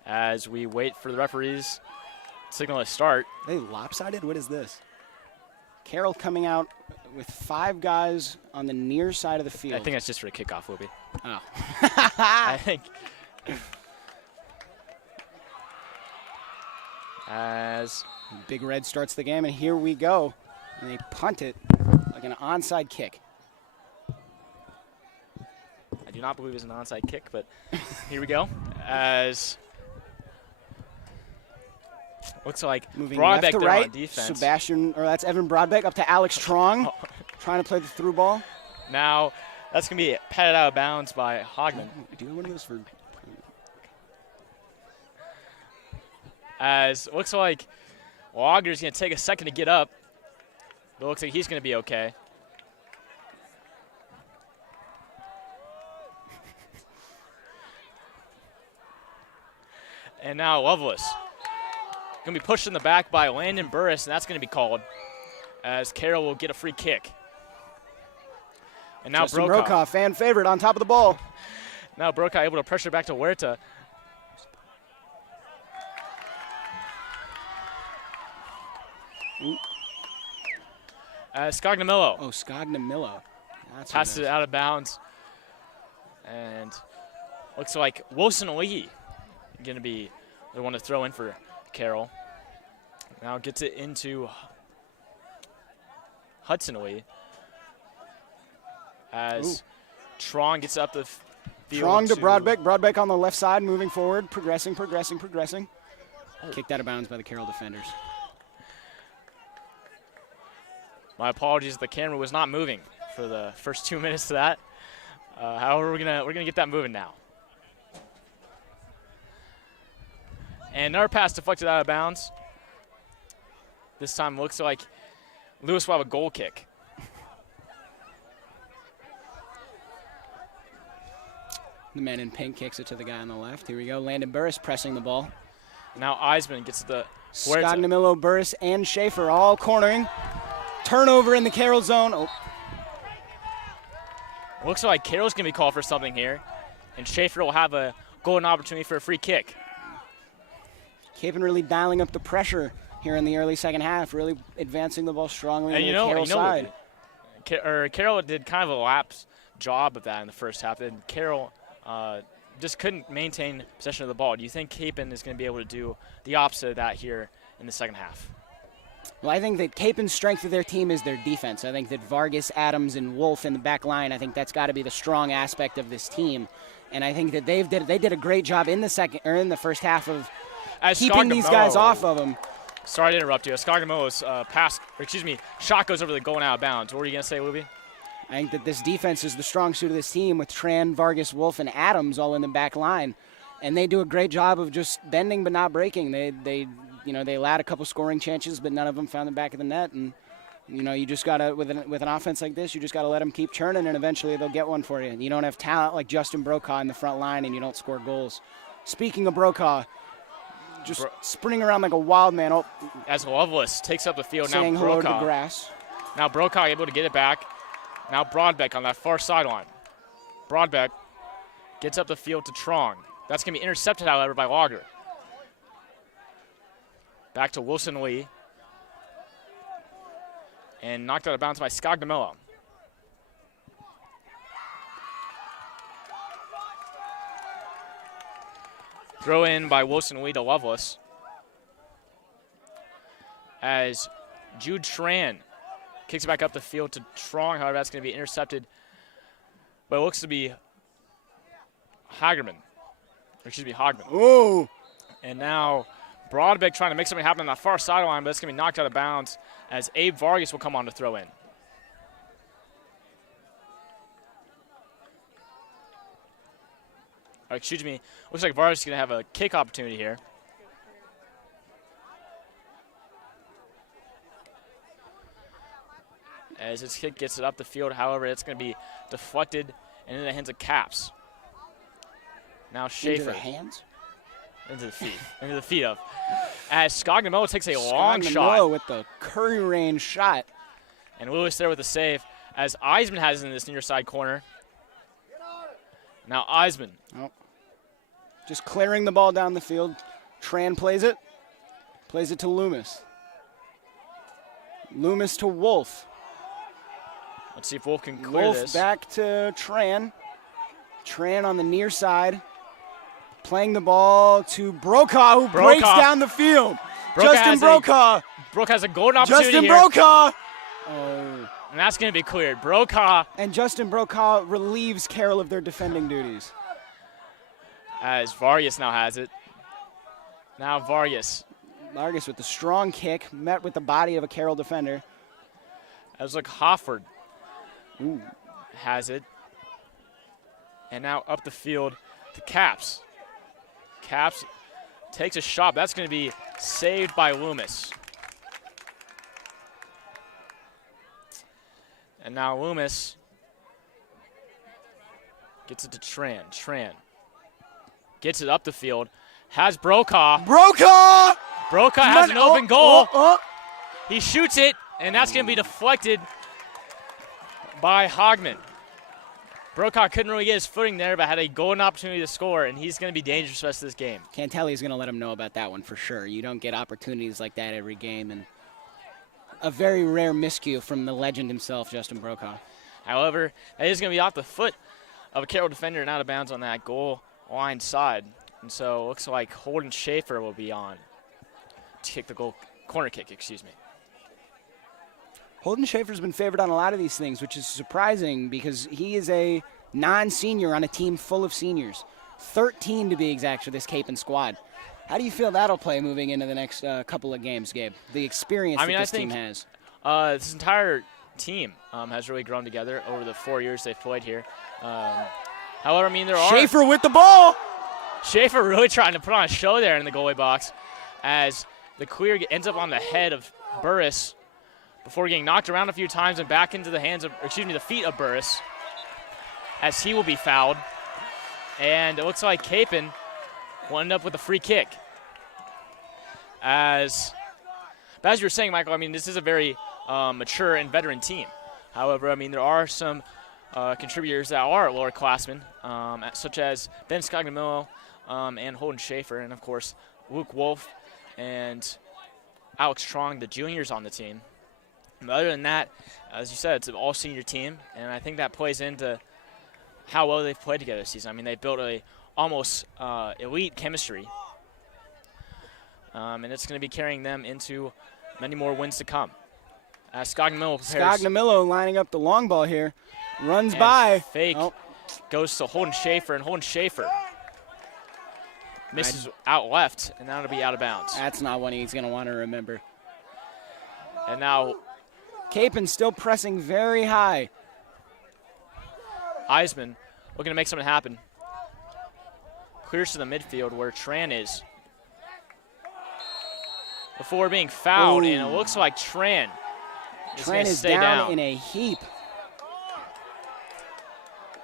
As we wait for the referees signal a start. Are they lopsided? What is this? Carroll coming out with 5 guys on the near side of the field. I think that's just for a kickoff, Whoopi. Oh. I think. As Big Red starts the game, and here we go. And they punt it like an onside kick. I do not believe it's an onside kick, but here we go. As looks like Moving Broadbeck left to there right, on defense. that's Evan Broadbeck up to Alex Trong, trying to play the through ball. Now that's going to be patted out of bounds by Hogman. Do you have one of those for? As it looks like Walker's going to take a second to get up, but it looks like he's going to be okay. And now Loveless. Going to be pushed in the back by Landon Burris, and that's going to be called as Carroll will get a free kick. And now Justin Brokaw. Brokaw, fan favorite, on top of the ball. Now Brokaw able to pressure back to Huerta. Scognamillo Oh, Scognamillo. That's passes it out of bounds. And looks like Wilson Lee going to be the one to throw in for Carroll. Now gets it into Hudson Lee. As Trong gets up the field. Trong to Broadbeck. Broadbeck on the left side, moving forward, progressing. Kicked out of bounds by the Carroll defenders. My apologies, the camera was not moving for the first 2 minutes of that. However, we're gonna get that moving now. And another pass deflected out of bounds. This time looks like Lewis will have a goal kick. The man in pink kicks it to the guy on the left. Here we go. Landon Burris pressing the ball. Now Eisman gets the Huerta. Scognamillo, Burris, and Schaefer all cornering. Turnover in the Carroll zone. Oh. Looks like Carroll's going to be called for something here. And Schaefer will have a golden opportunity for a free kick. Capon really dialing up the pressure here in the early second half, really advancing the ball strongly on the Carroll side. Carroll did kind of a lapse job of that in the first half. And Carroll just couldn't maintain possession of the ball. Do you think Capon is going to be able to do the opposite of that here in the second half? Well, I think that Capon's strength of their team is their defense. I think that Vargas, Adams, and Wolf in the back line, I think that's got to be the strong aspect of this team. And I think that they did a great job in the first half of keeping these guys off of them. Sorry to interrupt you. Scognamillo's shot goes over the goal and out of bounds. What were you going to say, Luby? I think that this defense is the strong suit of this team with Tran, Vargas, Wolf, and Adams all in the back line. And they do a great job of just bending but not breaking. They allowed a couple scoring chances, but none of them found the back of the net. And, you just got to, with an offense like this, you just got to let them keep churning, and eventually they'll get one for you. You don't have talent like Justin Brokaw in the front line, and you don't score goals. Speaking of Brokaw, just sprinting around like a wild man. Oh, as Loveless takes up the field, saying now hello Brokaw. to the grass. Now Brokaw able to get it back. Now Broadbeck on that far sideline. Broadbeck gets up the field to Trong. That's going to be intercepted, however, by Lager. Back to Wilson Lee. And knocked out of bounds by Scognamillo. Throw in by Wilson Lee to Loveless. As Jude Tran kicks it back up the field to Trong. However, that's going to be intercepted. But it looks to be Hogman. Oh! And now Broadbeck trying to make something happen on that far sideline, but it's going to be knocked out of bounds as Abe Vargas will come on to throw in. Looks like Vargas is going to have a kick opportunity here. As his kick gets it up the field, however, it's going to be deflected and into the hands of Caps. Now Schaefer. Into the hands? Into the feet. Into the feet of. As Scognamillo takes a long shot. with the curry range shot. And Lewis there with the save. as Eisman has it in this near side corner. Now Eisman. Oh. Just clearing the ball down the field. Tran plays it. Plays it to Loomis. Loomis to Wolf. Let's see if Wolf can clear Wolf this. back to Tran. Tran on the near side. Playing the ball to Brokaw, who breaks down the field. Justin Brokaw. Brokaw has a golden opportunity Justin here. Brokaw. And that's going to be cleared. Brokaw. And Justin Brokaw relieves Carroll of their defending duties. As Vargas now has it. Now Vargas. Vargas with the strong kick, met with the body of a Carroll defender. As like Hofford has it. And now up the field to Caps. Caps takes a shot. That's going to be saved by Loomis. And now Loomis gets it to Tran. Tran gets it up the field. Has Brokaw. Brokaw! Brokaw has an open goal. He shoots it, and that's going to be deflected by Hogman. Brokaw couldn't really get his footing there, but had a golden opportunity to score, and he's going to be dangerous the rest of this game. Cantelli's going to let him know about that one for sure. You don't get opportunities like that every game, and a very rare miscue from the legend himself, Justin Brokaw. However, that is going to be off the foot of a Carroll defender and out of bounds on that goal line side. And so it looks like Holden Schaefer will be on to kick the corner kick, excuse me. Holden Schaefer's been favored on a lot of these things, which is surprising because he is a non-senior on a team full of seniors. 13 to be exact for this Kapaun squad. How do you feel that'll play moving into the next couple of games, Gabe? The experience that this team has. This entire team has really grown together over the 4 years they've played here. However, I mean, there are... Schaefer with the ball! Schaefer really trying to put on a show there in the goalie box as the clear ends up on the head of Burris before getting knocked around a few times and back into the the feet of Burris as he will be fouled. And it looks like Kapaun will end up with a free kick. But as you were saying, Michael, I mean, this is a very mature and veteran team. However, I mean, there are some contributors that are lower classmen, such as Ben Scognamillo and Holden Schaefer, and, of course, Luke Wolf and Alex Trong, the juniors on the team. But other than that, as you said, it's an all-senior team, and I think that plays into how well they've played together this season. I mean, they built a almost elite chemistry, and it's going to be carrying them into many more wins to come. Scognamillo lining up the long ball here. Runs by. Fake goes to Holden Schaefer, and Holden Schaefer misses out left, and that'll be out of bounds. That's not one he's going to want to remember. And now Kapaun still pressing very high. Eisman looking to make something happen. Clears to the midfield where Tran is. Before being fouled, and it looks like Tran is down in a heap.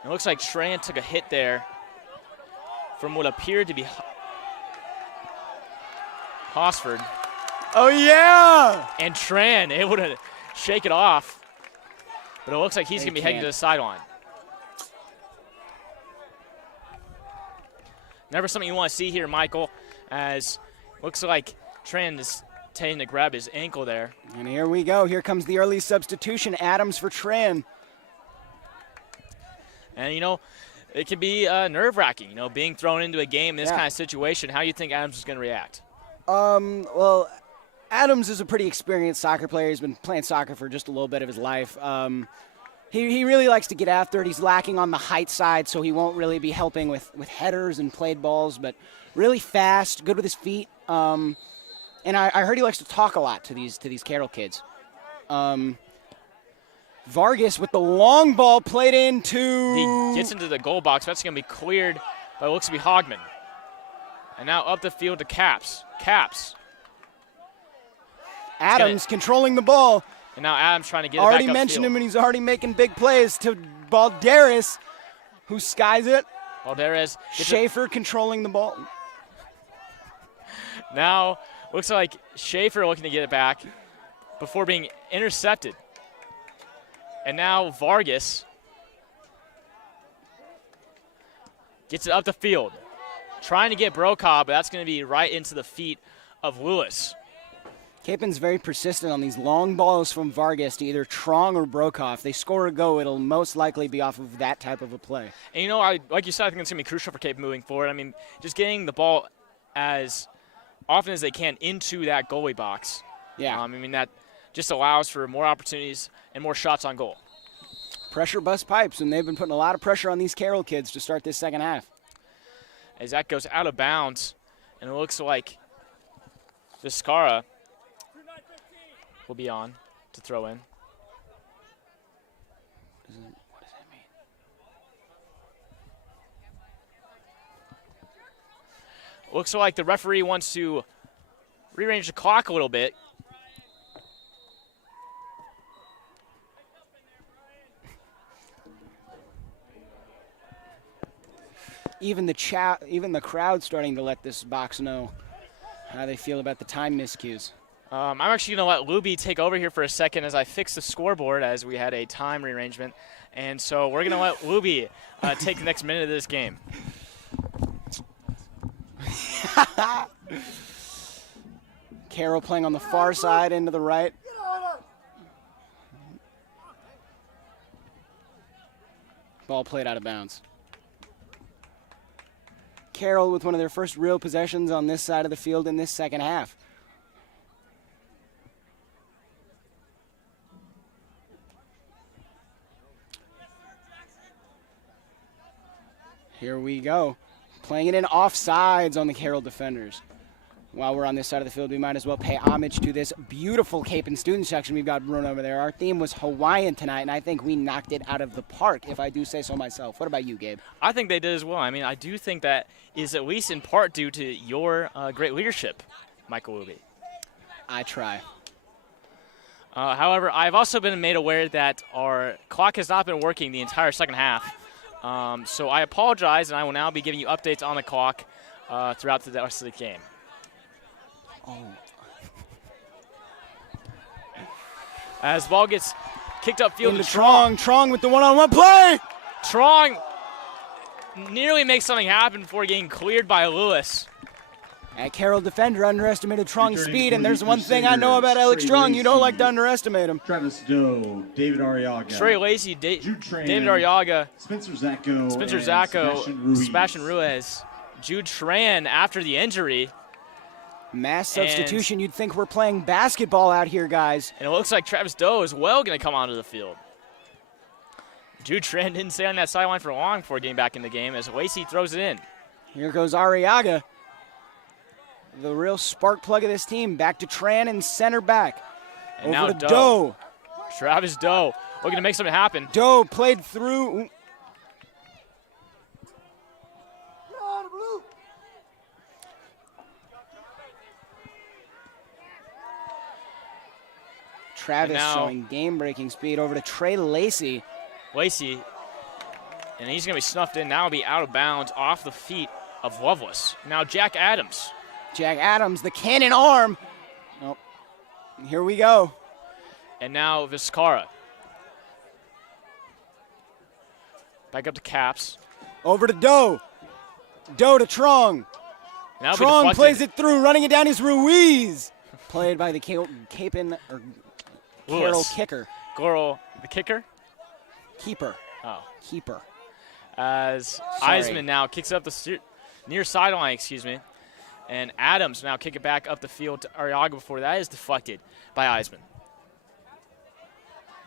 It looks like Tran took a hit there from what appeared to be Hosford. Oh, yeah! And Tran able to shake it off. But it looks like he's going to be heading to the sideline. Never something you want to see here, Michael, as looks like Tran is tending to grab his ankle there. And here we go. Here comes the early substitution. Adams for Tran. And, you know, it can be nerve-wracking, you know, being thrown into a game in this kind of situation. How do you think Adams is going to react? Well, Adams is a pretty experienced soccer player. He's been playing soccer for just a little bit of his life. He really likes to get after it. He's lacking on the height side, so he won't really be helping with headers and played balls, but really fast, good with his feet. And I heard he likes to talk a lot to these Carroll kids. Vargas with the long ball played into... He gets into the goal box. That's going to be cleared by what looks to be Hogman. And now up the field to Caps. Adams controlling the ball. And now Adams trying to get it back Already mentioned him, and he's already making big plays to Balderas, who skies it. Balderas. Schaefer controlling the ball. Now looks like Schaefer looking to get it back before being intercepted. And now Vargas gets it up the field. Trying to get Brokaw, but that's going to be right into the feet of Lewis. Capin's very persistent on these long balls from Vargas to either Trong or Brokaw. If they score a go, it'll most likely be off of that type of a play. And, you know, like you said, I think it's going to be crucial for Capin moving forward. I mean, just getting the ball as often as they can into that goalie box. Yeah. I mean, that just allows for more opportunities and more shots on goal. Pressure bust pipes, and they've been putting a lot of pressure on these Carroll kids to start this second half. As that goes out of bounds, and it looks like Vizcarra will be on to throw in. What does that mean? Looks like the referee wants to rearrange the clock a little bit. Even the crowd starting to let this box know how they feel about the time miscues. I'm actually going to let Luby take over here for a second as I fix the scoreboard as we had a time rearrangement. And so we're going to let Luby take the next minute of this game. Carroll playing on the far side into the right. Ball played out of bounds. Carroll with one of their first real possessions on this side of the field in this second half. Here we go. Playing it in offsides on the Carroll defenders. While we're on this side of the field, we might as well pay homage to this beautiful Cape and student section we've got run over there. Our theme was Hawaiian tonight, and I think we knocked it out of the park, if I do say so myself. What about you, Gabe? I think they did as well. I mean, I do think that is at least in part due to your great leadership, Michael Luby. I try. However, I've also been made aware that our clock has not been working the entire second half. So I apologize, and I will now be giving you updates on the clock throughout the rest of the game. Oh. As the ball gets kicked upfield Into to Trong. Trong with the one-on-one play. Trong nearly makes something happen before getting cleared by Lewis. That Carroll defender underestimated Trong's speed, and there's one thing I know about Alex Trong. You don't like to underestimate him. Travis Doe, David Arriaga, Trey Lacey, Jude Tran, David Arriaga, Spencer Zacco, Sebastian Ruiz. Jude Tran after the injury. Mass substitution. You'd think we're playing basketball out here, guys. And it looks like Travis Doe is well going to come onto the field. Jude Tran didn't stay on that sideline for long before getting back in the game as Lacey throws it in. Here goes Arriaga. The real spark plug of this team. Back to Tran and center back. And over now to Doe. Travis Doe looking to make something happen. Doe played through. Travis showing game-breaking speed over to Trey Lacey. Lacey, and he's going to be snuffed in. Now be out of bounds off the feet of Loveless. Now Jack Adams. Jack Adams, the cannon arm. Oh, here we go. And now Vizcarra. Back up to Caps. Over to Doe. Doe to Trong. Now Trong plays it through, running it down is Ruiz. Played by the Capin or Carroll kicker. Carroll, the kicker? Keeper. Oh. Keeper. As Eisman now kicks up the near sideline, and Adams now kick it back up the field to Arriaga before that is deflected by Eisman.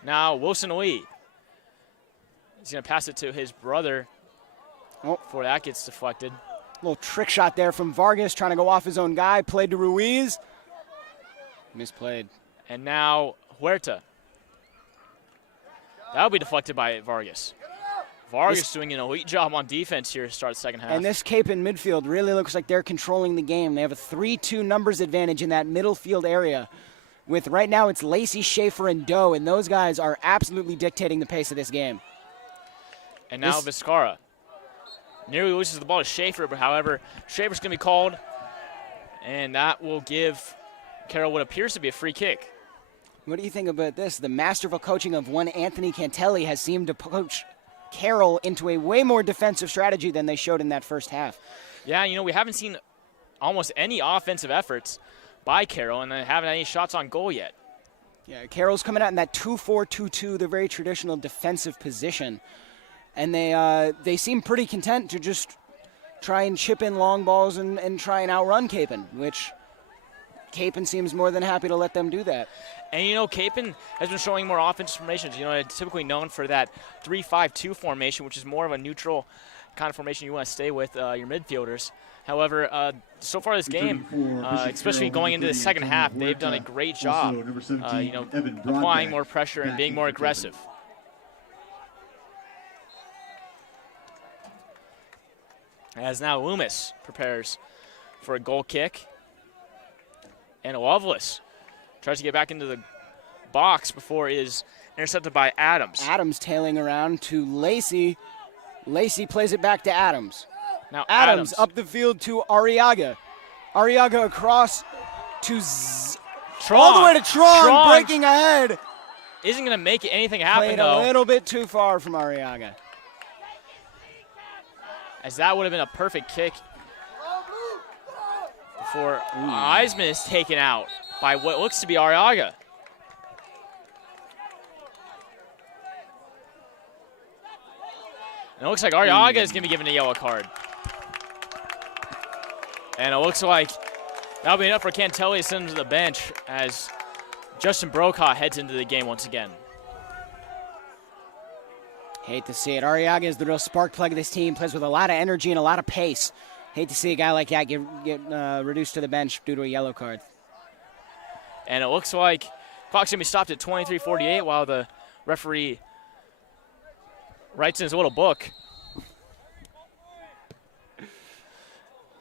Now Wilson Lee. He's going to pass it to his brother before that gets deflected. Little trick shot there from Vargas trying to go off his own guy. Played to Ruiz. Misplayed. And now Huerta. That'll be deflected by Vargas. Vargas doing an elite job on defense here to start the second half. And this Cape in midfield really looks like they're controlling the game. They have a 3-2 numbers advantage in that middle field area. With right now it's Lacey, Schaefer, and Doe, and those guys are absolutely dictating the pace of this game. And now Vizcarra. Nearly loses the ball to Schaefer, but however, Schaefer's going to be called, and that will give Carroll what appears to be a free kick. What do you think about this? The masterful coaching of one Anthony Cantelli has seemed to coach Carroll into a way more defensive strategy than they showed in that first half. Yeah, you know, we haven't seen almost any offensive efforts by Carroll, and they haven't had any shots on goal yet. Yeah, Carroll's coming out in that 2-4-2-2, the very traditional defensive position. And they seem pretty content to just try and chip in long balls and try and outrun Kapaun, which Kapaun seems more than happy to let them do that. And, you know, Kapaun has been showing more offensive formations. You know, it's typically known for that 3-5-2 formation, which is more of a neutral kind of formation you want to stay with your midfielders. However, so far this game, especially going into the second half, they've done a great job, you know, applying more pressure and being more aggressive. As now Loomis prepares for a goal kick. And Loveless tries to get back into the box before it is intercepted by Adams. Adams tailing around to Lacey. Lacey plays it back to Adams. Now Adams up the field to Arriaga. Arriaga across to Tron. all the way to Tron, breaking ahead. Isn't going to make anything happen, Played though. a little bit too far from Arriaga. As that would have been a perfect kick before Eisman is taken out by what looks to be Arriaga. And it looks like Arriaga is going to be given a yellow card. And it looks like that'll be enough for Cantelli to send him to the bench as Justin Brokaw heads into the game once again. Hate to see it. Arriaga is the real spark plug of this team. Plays with a lot of energy and a lot of pace. Hate to see a guy like that get reduced to the bench due to a yellow card. And it looks like clock's going to be stopped at 23:48 while the referee writes in his little book.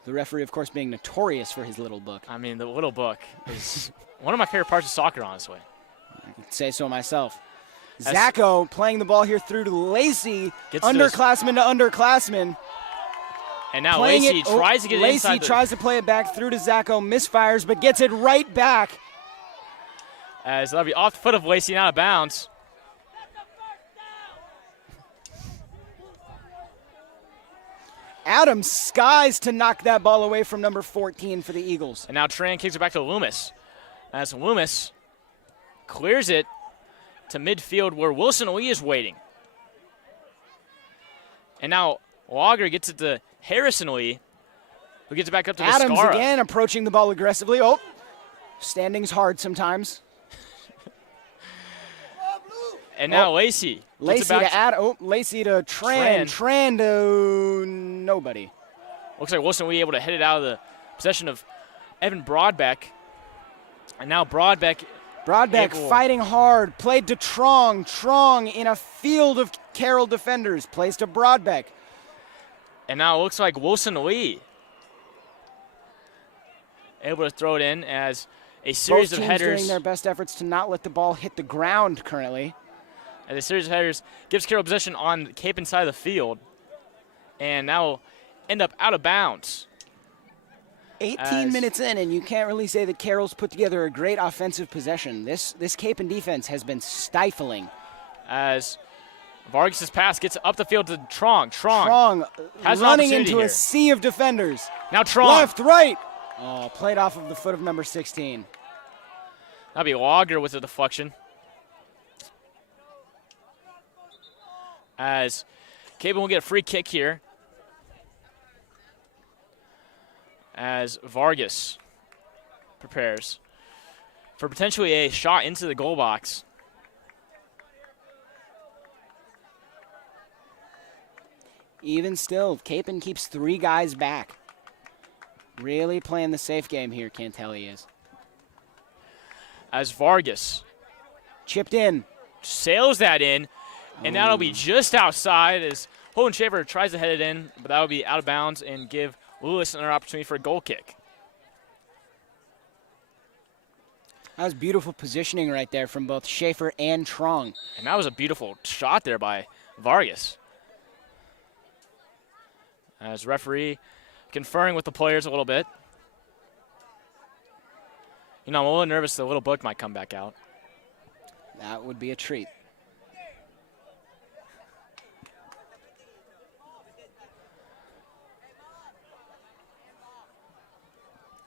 The referee, of course, being notorious for his little book. I mean, the little book is one of my favorite parts of soccer, honestly. I could say so myself. Zacco playing the ball here through to Lacey. Underclassman to underclassman. And now Lacey tries to get it inside. Lacey tries to play it back through to Zacco, misfires, but gets it right back. As that'll be off the foot of Lacey and out of bounds. Adams skies to knock that ball away from number 14 for the Eagles. And now Tran kicks it back to Loomis. As Loomis clears it to midfield where Wilson Lee is waiting. And now Lager gets it to Harrison Lee, who gets it back up to Adams Viscara. again approaching the ball aggressively. Oh, standing's hard sometimes. And now Lacey. Lacey to Lacey to Tran. Tran to nobody. Looks like Wilson Lee able to hit it out of the possession of Evan Broadbeck. And now Broadbeck fighting hard. Played to Trong. Trong in a field of Carroll defenders. Plays to Broadbeck. And now it looks like Wilson Lee able to throw it in as a series of headers. Doing their best efforts to not let the ball hit the ground currently. And a series of headers gives Carroll possession on the Cape side of the field. And now end up out of bounds. 18 minutes in, and you can't really say that Carroll's put together a great offensive possession. This Cape defense has been stifling. As Vargas' pass gets up the field to Trong. Trong has running into here. A sea of defenders. Now Trong. Left, right. Oh, played off of the foot of number 16. That'll be Lager with the deflection. As Cable will get a free kick here. As Vargas prepares for potentially a shot into the goal box. Even still, Capen keeps 3 guys back. Really playing the safe game here, Cantelli is. As Vargas chipped in. Sails that in, and that'll be just outside as Holden Schaefer tries to head it in, but that will be out of bounds and give Lewis another opportunity for a goal kick. That was beautiful positioning right there from both Schaefer and Trong. And that was a beautiful shot there by Vargas. As referee conferring with the players a little bit. You know, I'm a little nervous the little book might come back out. That would be a treat.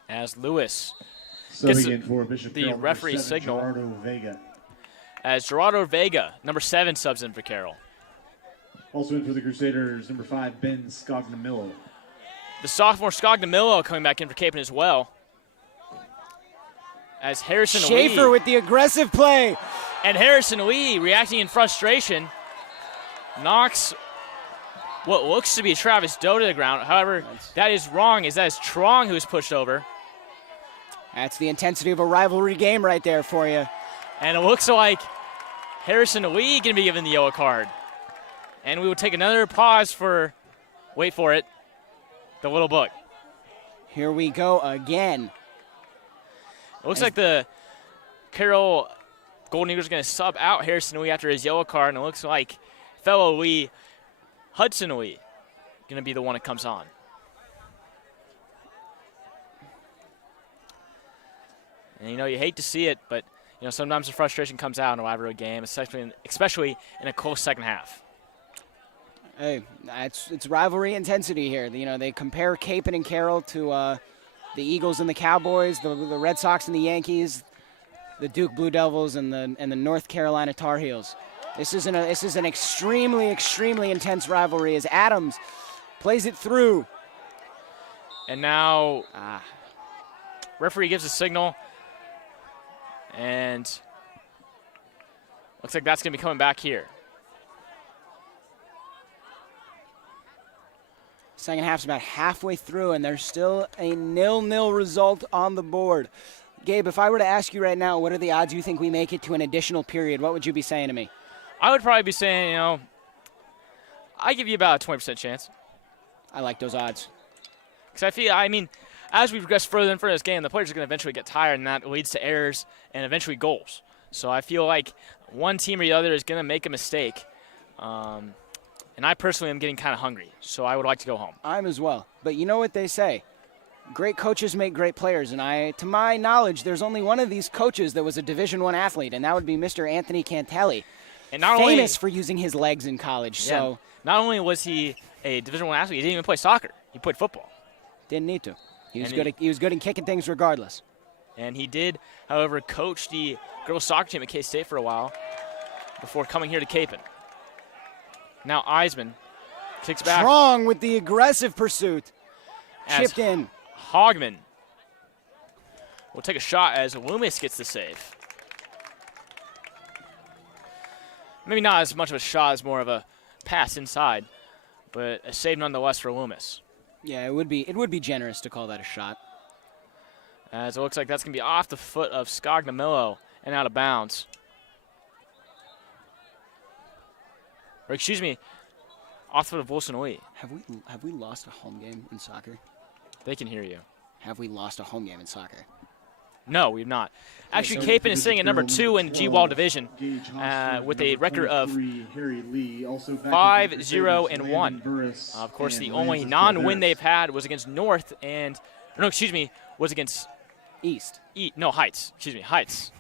As Lewis Subbing gets in for Bishop the Carroll, number referee 7, signal. Gerardo Vega. As Gerardo Vega, number 7, subs in for Carroll. Also in for the Crusaders, number 5, Ben Scognamillo. The sophomore Scognamillo coming back in for Kapaun as well. As Harrison Schaefer Lee, with the aggressive play. and Harrison Lee reacting in frustration, knocks what looks to be Travis Doe to the ground. However, that is wrong, as that is Trong who's pushed over. That's the intensity of a rivalry game right there for you. And it looks like Harrison Lee going to be given the yellow card. And we will take another pause for, wait for it, the little book. Here we go again. It looks like the Carroll Golden Eagles are going to sub out Harrison Lee after his yellow card, and it looks like fellow Lee, Hudson Lee, going to be the one that comes on. And, you hate to see it, but, sometimes the frustration comes out in a rivalry game, especially in a close second half. Hey, it's rivalry intensity here. They compare Kapaun and Carroll to the Eagles and the Cowboys, the Red Sox and the Yankees, the Duke Blue Devils and the North Carolina Tar Heels. This is an extremely, extremely intense rivalry as Adams plays it through. And now, referee gives a signal, and looks like that's going to be coming back here. Second half's about halfway through, and there's still a 0-0 result on the board. Gabe, if I were to ask you right now, what are the odds you think we make it to an additional period, what would you be saying to me? I would probably be saying, I give you about a 20% chance. I like those odds. Because as we progress further and further in this game, the players are going to eventually get tired, and that leads to errors and eventually goals. So I feel like one team or the other is going to make a mistake. And I personally am getting kind of hungry, so I would like to go home. I'm as well. But you know what they say? Great coaches make great players. And to my knowledge, there's only one of these coaches that was a Division I athlete, and that would be Mr. Anthony Cantelli. And not famous for using his legs in college. Yeah, so not only was he a Division I athlete, he didn't even play soccer. He played football. Didn't need to. He was good in kicking things regardless. And he did, however, coach the girls soccer team at K-State for a while before coming here to Kapaun. Now Eisman kicks back. Strong with the aggressive pursuit. Chipped in. Hogman will take a shot as Loomis gets the save. Maybe not as much of a shot as more of a pass inside, but a save nonetheless for Loomis. Yeah, it would be generous to call that a shot. As it looks like that's going to be off the foot of Scognamillo and out of bounds. Or excuse me, off the foot of Wilson Lee. Have we lost a home game in soccer? They can hear you. Have we lost a home game in soccer? No, we've not. Actually, Kapaun is sitting at number 2 in G-Wall Division with a record of 5-0-1. Of course, the only non-win they've had was against North was against East. Heights. Heights.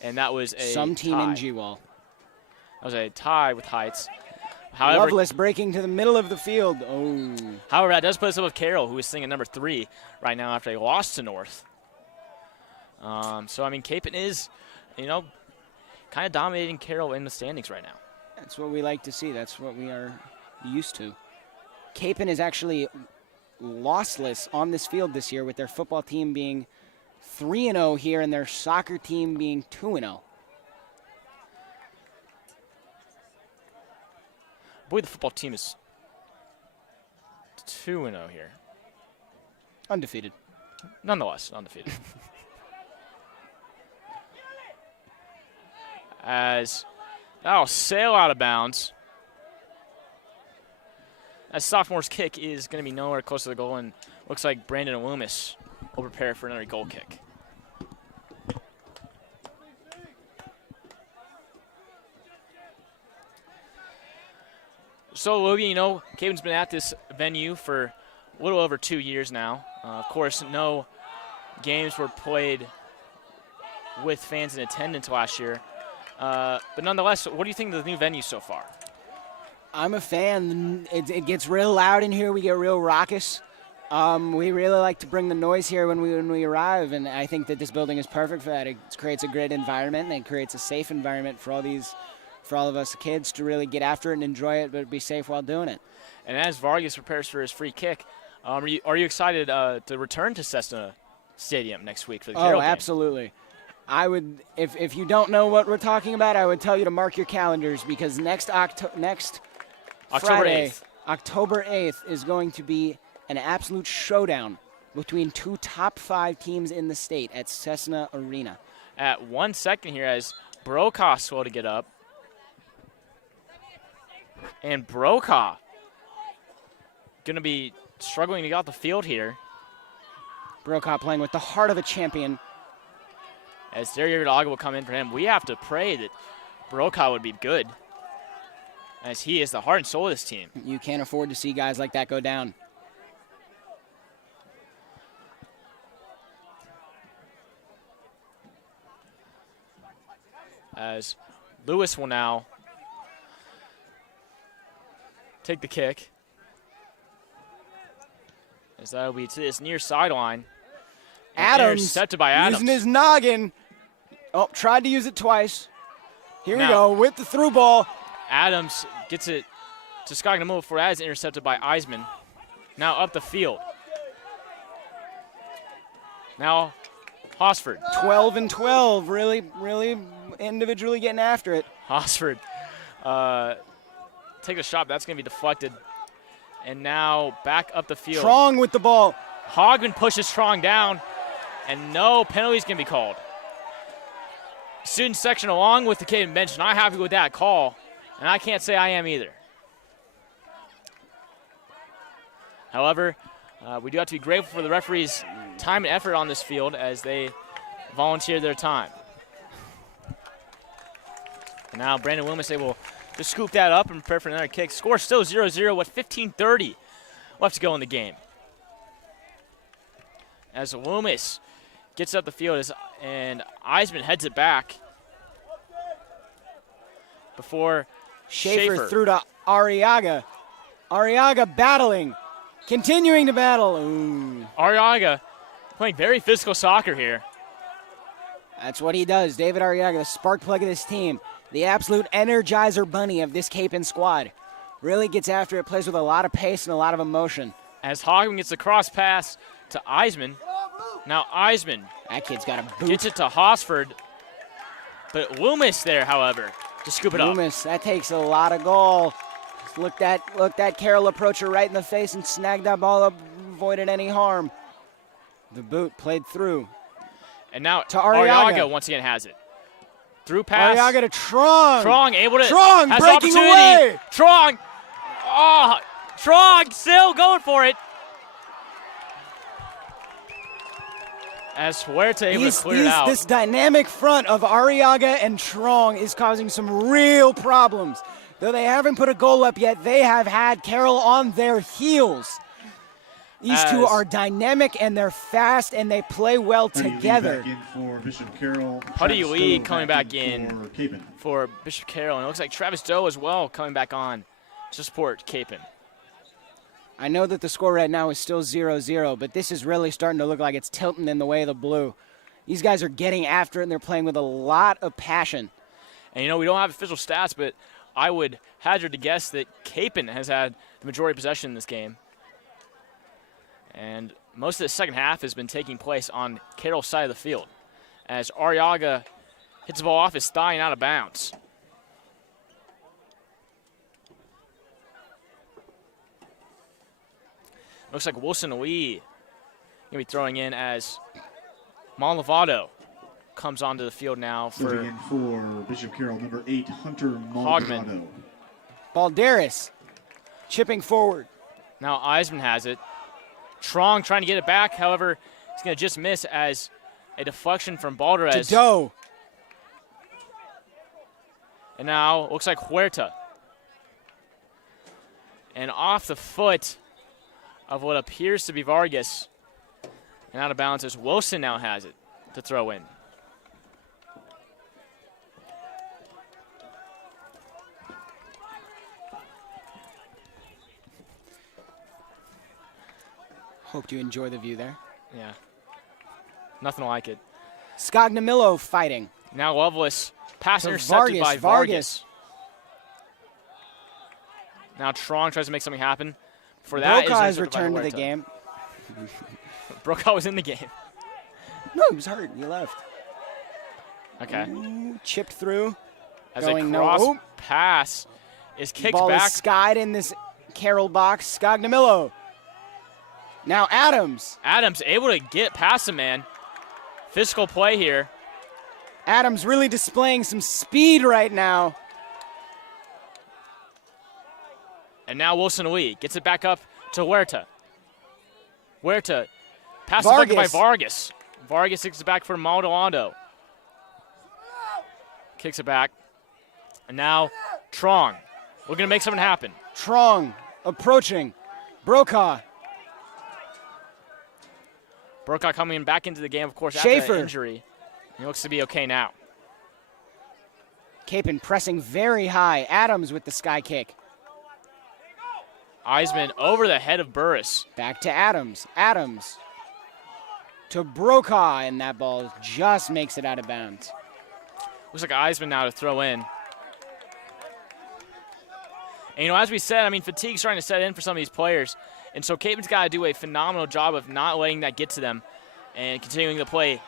And that was a some team tie. in G-Wall. That was a tie with Heights. However, Loveless breaking to the middle of the field. Oh. However, that does put us up with Carroll, who is sitting at number 3 right now after they lost to North. Kapaun is, kind of dominating Carroll in the standings right now. That's what we like to see. That's what we are used to. Kapaun is actually lossless on this field this year, with their football team being 3-0 here and their soccer team being 2-0. Boy, the football team is 2-0 here. Undefeated. Nonetheless, undefeated. As that'll sail out of bounds. As sophomore's kick is going to be nowhere close to the goal, and looks like Brandon Loomis will prepare for another goal kick. So, Logan, Kapaun's been at this venue for a little over 2 years now. Of course, no games were played with fans in attendance last year. But nonetheless, what do you think of the new venue so far? I'm a fan. It gets real loud in here. We get real raucous. We really like to bring the noise here when we arrive, and I think that this building is perfect for that. It creates a great environment, and it creates a safe environment for all of us kids to really get after it and enjoy it, but be safe while doing it. And as Vargas prepares for his free kick, are you excited to return to Cessna Stadium next week for the Carroll game? Absolutely. I would, if you don't know what we're talking about, I would tell you to mark your calendars, because next Friday, October 8th, is going to be an absolute showdown between two top 5 teams in the state at Cessna Arena. At 1 second here as Brokaw slow to get up. And Brokaw going to be struggling to get off the field here. Brokaw playing with the heart of a champion. As Derrick Laga will come in for him. We have to pray that Brokaw would be good, as he is the heart and soul of this team. You can't afford to see guys like that go down. As Lewis will now take the kick. As that will be to this near sideline. Adams, intercepted by Adams. Using his noggin. Oh, tried to use it twice. Here we Now, go with the through ball. Adams gets it to Skogamo before that is intercepted by Eisman. Now up the field. Now Hosford. 12 and 12, really individually getting after it. Hosford take a shot. That's going to be deflected. And now back up the field. Strong with the ball. Hogman pushes Strong down, and no penalty's going to be called. Student section along with the Kapaun bench not happy with that call, and I can't say I am either. However, we do have to be grateful for the referees' time and effort on this field as they volunteered their time. And now Brandon Wilmus able to scoop that up and prepare for another kick. Score still 0-0 with 15:30 left to go in the game. As Loomis gets up the field and Eisman heads it back before Schaefer through to Arriaga. Arriaga battling, continuing to battle. Ooh. Arriaga playing very physical soccer here. That's what he does. David Arriaga, the spark plug of this team, the absolute energizer bunny of this Kapaun squad. Really gets after it, plays with a lot of pace and a lot of emotion. As Hogman gets the cross pass to Eisman. Now Eisman. That kid's got a boot. Gets it to Hosford. But Loomis there, however, to scoop it up. Loomis, that takes a lot of goal. Looked at Carroll approach her right in the face and snagged that ball up, avoided any harm. The boot played through. And now to Arriaga once again has it. Through pass. Arriaga to Trong. Trong able to. Trong has breaking opportunity. away. Trong. Oh, Trong still going for it. As Huerta able to clear it out. This dynamic front of Arriaga and Trong is causing some real problems. Though they haven't put a goal up yet, they have had Carroll on their heels. These two are dynamic and they're fast and they play well together. Back in for Bishop Carroll. Putty Lee coming back in for Kapaun. For Bishop Carroll. And it looks like Travis Doe as well coming back on to support Kapaun. I know that the score right now is still 0-0, but this is really starting to look like it's tilting in the way of the blue. These guys are getting after it and they're playing with a lot of passion. And you know, we don't have official stats, but I would hazard to guess that Kapaun has had the majority of possession in this game. And most of the second half has been taking place on Carroll's side of the field as Arriaga hits the ball off his thigh and out of bounds. Looks like Wilson Lee going to be throwing in as Malavado comes onto the field now for Moving in for Bishop Carroll, number 8, Hunter Hogman. Malgrado. Balderas chipping forward. Now Eisman has it. Trong trying to get it back. However, he's going to just miss as a deflection from Balderas. To Doe. And now looks like Huerta. And off the foot of what appears to be Vargas. And out of bounds as Wilson now has it to throw in. Hope you enjoy the view there. Yeah. Nothing like it. Scognamillo fighting. Now Loveless. Pass To intercepted by Vargas. Vargas. Now Trong tries to make something happen. For that, Brokaw is has returned to the game. Brokaw was in the game. No, he was hurt. He left. Okay. Ooh, chipped through. As Going a no- cross oh. pass is kicked Ball back. is skied in this Carroll box. Scognamillo. Now Adams. Adams able to get past him, man. Physical play here. Adams really displaying some speed right now. And now Wilson Lee gets it back up to Huerta. Huerta. Pass Vargas. deflected by Vargas. Vargas kicks it back for Maldonado. Kicks it back. And now Trong. We're going to make something happen. Trong approaching. Brokaw. Brokaw coming back into the game, of course, Schaefer. after that injury. He looks to be okay now. Capon pressing very high. Adams with the sky kick. Eisman over the head of Burris. Back to Adams. Adams to Brokaw, and that ball just makes it out of bounds. Looks like Eisman now to throw in. And, as we said, fatigue's starting to set in for some of these players. And so Capen's got to do a phenomenal job of not letting that get to them and continuing to play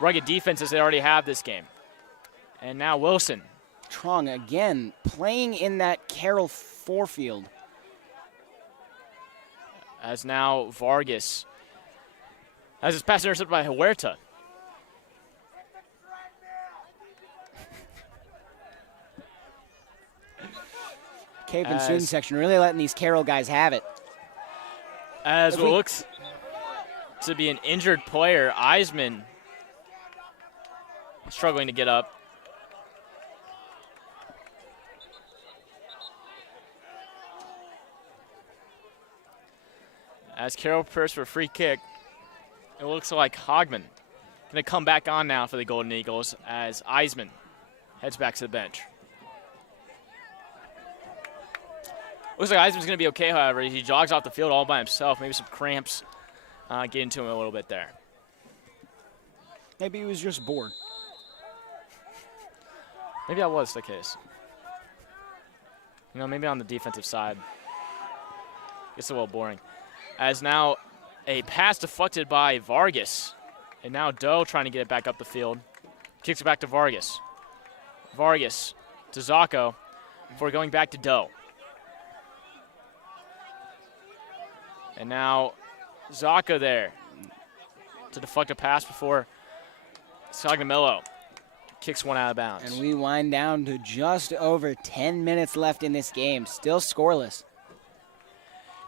rugged defense as they already have this game. And now Wilson. Trong again playing in that Carroll forefield. As now Vargas. As his pass intercepted by Huerta. Capon student section really letting these Carroll guys have it. As what looks to be an injured player, Eisman struggling to get up. As Carroll prepares for a free kick, it looks like Hogman going to come back on now for the Golden Eagles as Eisman heads back to the bench. Looks like Eisman's going to be okay, however. He jogs off the field all by himself. Maybe some cramps get into him a little bit there. Maybe he was just bored. Maybe that was the case. Maybe on the defensive side. Gets a little boring. As now a pass deflected by Vargas. And now Doe trying to get it back up the field. Kicks it back to Vargas. Vargas to Zacco before going back to Doe. And now Zacco there to deflect a pass before Scognamillo kicks one out of bounds. And we wind down to just over 10 minutes left in this game. Still scoreless.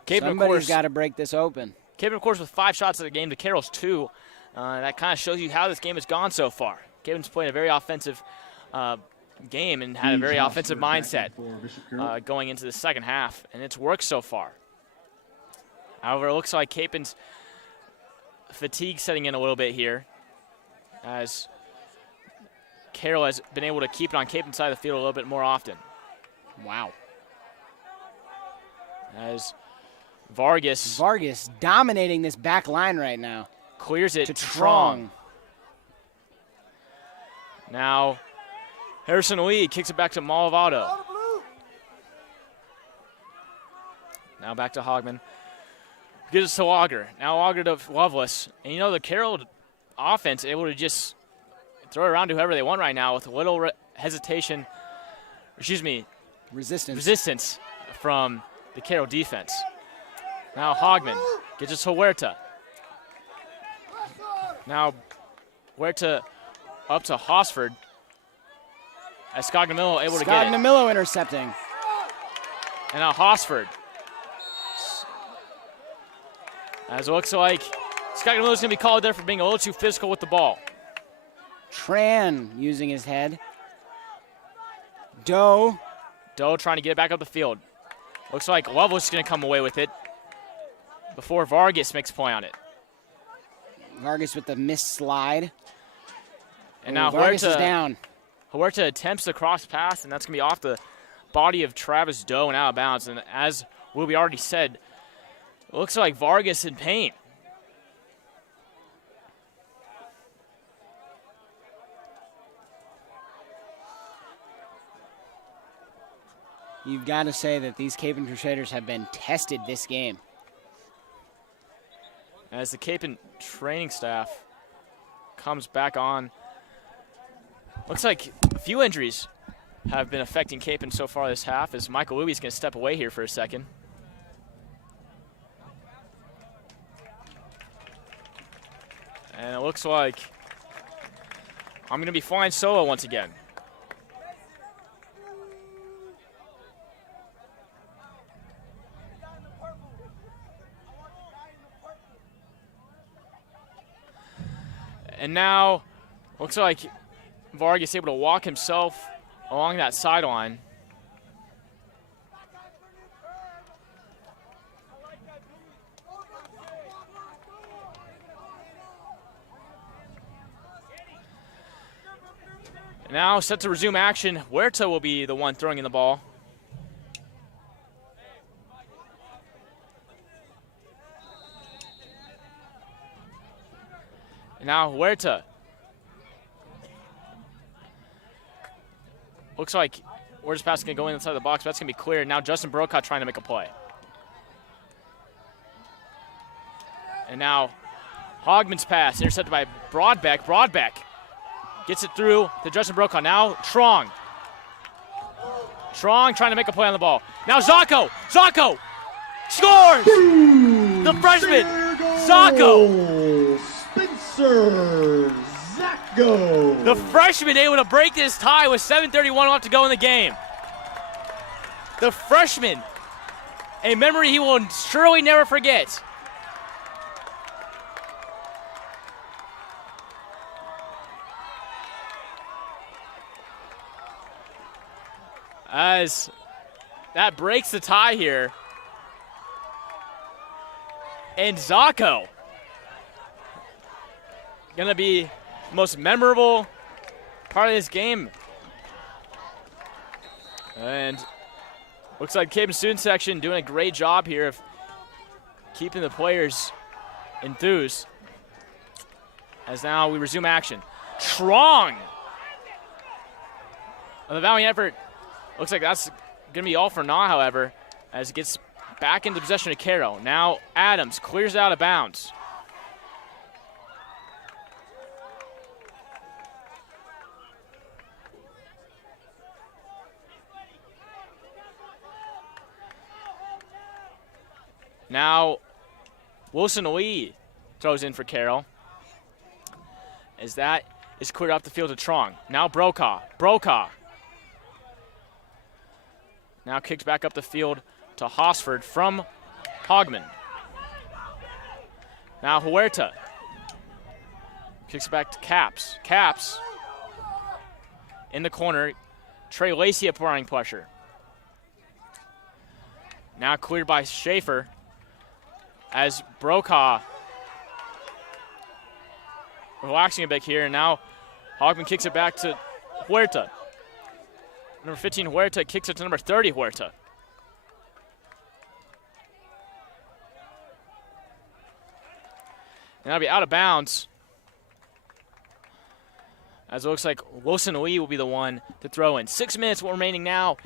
Somebody's got to break this open. Capen, of course, with 5 shots at the game to Carroll's 2. That kind of shows you how this game has gone so far. Capen's played a very offensive game and had a very offensive mindset going into the second half, and it's worked so far. However, it looks like Capen's fatigue setting in a little bit here as Carroll has been able to keep it on Capen's side of the field a little bit more often. Wow. As Vargas dominating this back line right now. Clears it to Trong. Now Harrison Lee kicks it back to Malavado. Now back to Hogman. Gives it to Auger. Now Auger to Loveless. And the Carroll offense able to just throw it around to whoever they want right now with a little resistance from the Carroll defense. Now Hogman gets it to Huerta. Now Huerta up to Hosford. As Scognamillo able to get it. Scognamillo intercepting. And now Hosford. As it looks like Scognamillo's going to be called there for being a little too physical with the ball. Tran using his head. Doe trying to get it back up the field. Looks like Loveless is going to come away with it before Vargas makes a play on it. Vargas with the missed slide. And now Vargas is down. Huerta attempts the cross pass, and that's going to be off the body of Travis Doe and out of bounds. And as Wilby already said, it looks like Vargas in pain. You've got to say that these Kapaun Crusaders have been tested this game. As the Kapaun training staff comes back on. Looks like a few injuries have been affecting Kapaun so far this half, as Michael Louie is going to step away here for a second. And it looks like I'm going to be flying solo once again. And now, looks like Vargas able to walk himself along that sideline. Now set to resume action. Huerta will be the one throwing in the ball. And now Huerta. Looks like Huerta's pass is going to go inside the box, but that's going to be clear. Now Justin Brokaw trying to make a play. And now Hogman's pass intercepted by Broadbeck. Broadbeck gets it through to Justin Brokaw. Now Trong. Trong trying to make a play on the ball. Now Zacco. Zacco scores! The freshman, Zacco. Spencer Zacco. The freshman able to break this tie with 7:31 left to go in the game. The freshman, a memory he will surely never forget. As that breaks the tie here. And Zacco, gonna be the most memorable part of this game. And looks like Kapaun student section doing a great job here of keeping the players enthused. As now we resume action. Trong! The valiant effort. Looks like that's going to be all for naught, however, as it gets back into possession of Carroll. Now Adams clears out of bounds. Now Wilson Lee throws in for Carroll, as that is cleared off the field to Trong. Now Brokaw. Brokaw. Now kicked back up the field to Hosford from Hogman. Now Huerta. Kicks back to Caps. Caps in the corner. Trey Lacey applying pressure. Now cleared by Schaefer as Brokaw relaxing a bit here. And now Hogman kicks it back to Huerta. Number 15 Huerta kicks it to number 30 Huerta. And that'll be out of bounds, as it looks like Wilson Lee will be the one to throw in. 6 minutes remaining now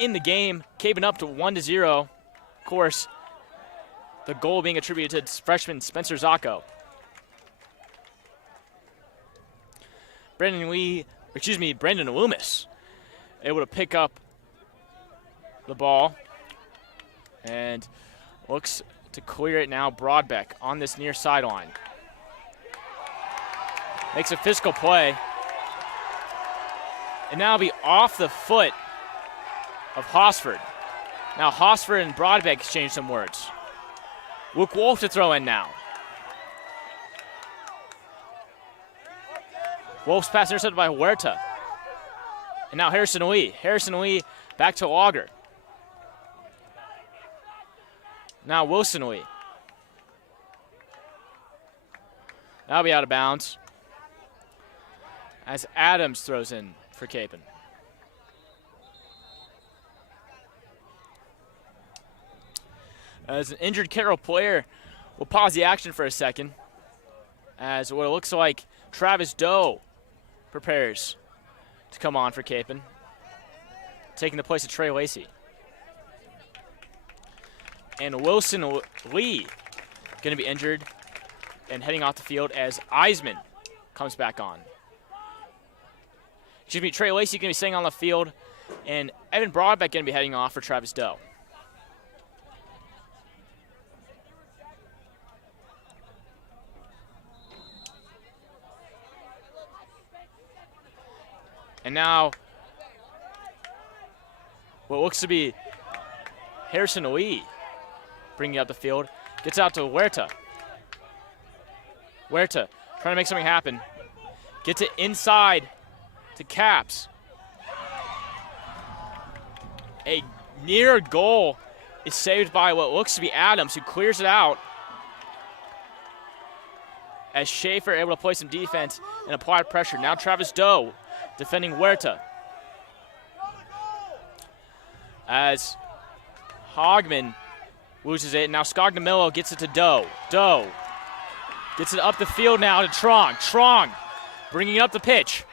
in the game. Kapaun up to 1-0. Of course, the goal being attributed to freshman Spencer Zacco. Brandon Loomis able to pick up the ball and looks to clear it now. Broadbeck on this near sideline. Makes a physical play. And now it'll be off the foot of Hosford. Now Hosford and Broadbeck exchange some words. Luke Wolf to throw in now. Wolf's pass intercepted by Huerta. And now Harrison Lee. Harrison Lee back to Auger. Now Wilson Lee. That'll be out of bounds, as Adams throws in for Kapaun. As an injured Carroll player, we'll pause the action for a second, as what it looks like Travis Doe prepares to come on for Kapaun, taking the place of Trey Lacey. And Wilson Lee going to be injured and heading off the field as Eisman comes back on. Excuse me, Trey Lacey going to be staying on the field, and Evan Broadbeck going to be heading off for Travis Doe. And now, what looks to be Harrison Lee bringing up the field, gets out to Huerta. Huerta trying to make something happen. Gets it inside to Caps. A near goal is saved by what looks to be Adams, who clears it out. As Schaefer able to play some defense and apply pressure. Now Travis Doe defending Huerta. As Hogman loses it. Now Scognamillo gets it to Doe. Doe gets it up the field now to Trong. Trong bringing it up the pitch.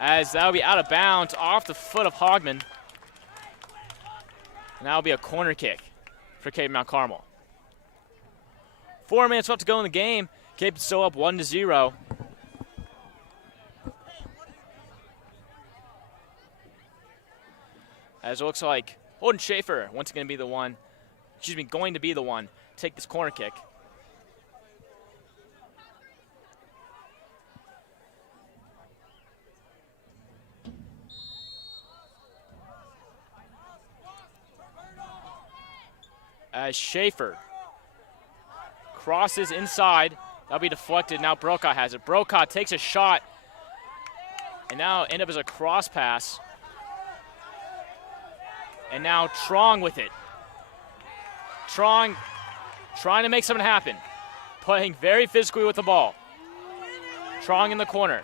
As that will be out of bounds off the foot of Hogman. And that will be a corner kick for Cape Mount Carmel. 4 minutes left to go in the game. Cape is still up 1-0. As it looks like Holden Schaefer going to be the one take this corner kick. As Schaefer crosses inside, that'll be deflected. Now Brokaw has it. Brokaw takes a shot, and now end up as a cross pass. And now Trong with it. Trong trying to make something happen. Playing very physically with the ball. Trong in the corner.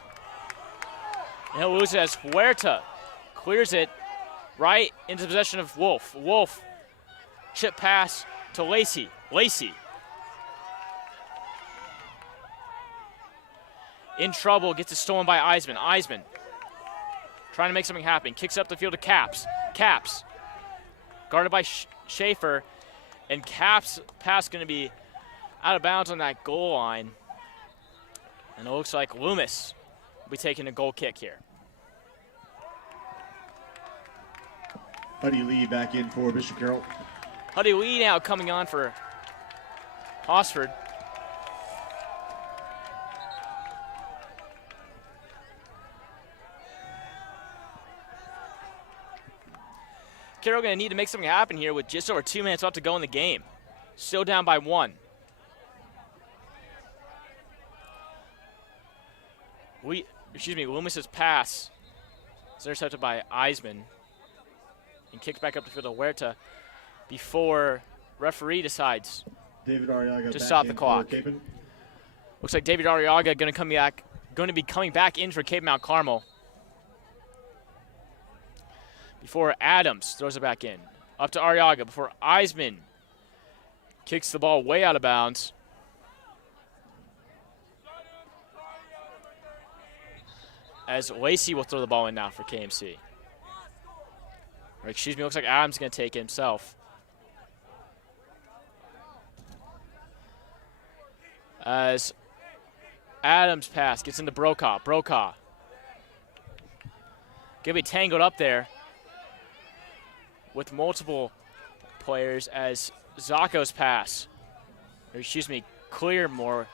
And he'll lose it as Huerta clears it right into possession of Wolf. Wolf, chip pass to Lacey. Lacey. In trouble, gets it stolen by Eisman. Eisman trying to make something happen. Kicks up the field to Caps. Caps. Guarded by Schaefer, and Caps' pass going to be out of bounds on that goal line. And it looks like Loomis will be taking a goal kick here. Huddy Lee back in for Bishop Carroll. Huddy Lee now coming on for Hosford. Carroll going to need to make something happen here with just over 2 minutes left to go in the game. Still down by 1. Loomis's pass is intercepted by Eisman and kicked back up the field to Huerta before referee decides David Arriaga to stop the clock. Looks like David Arriaga going to be coming back in for Cape Mount Carmel. Before Adams throws it back in. Up to Arriaga before Eisman kicks the ball way out of bounds. As Lacey will throw the ball in now for KMC. Or excuse me, looks like Adams going to take it himself. As Adams' pass gets into Brokaw. Brokaw going to be tangled up there with multiple players as Zacco's pass, clear more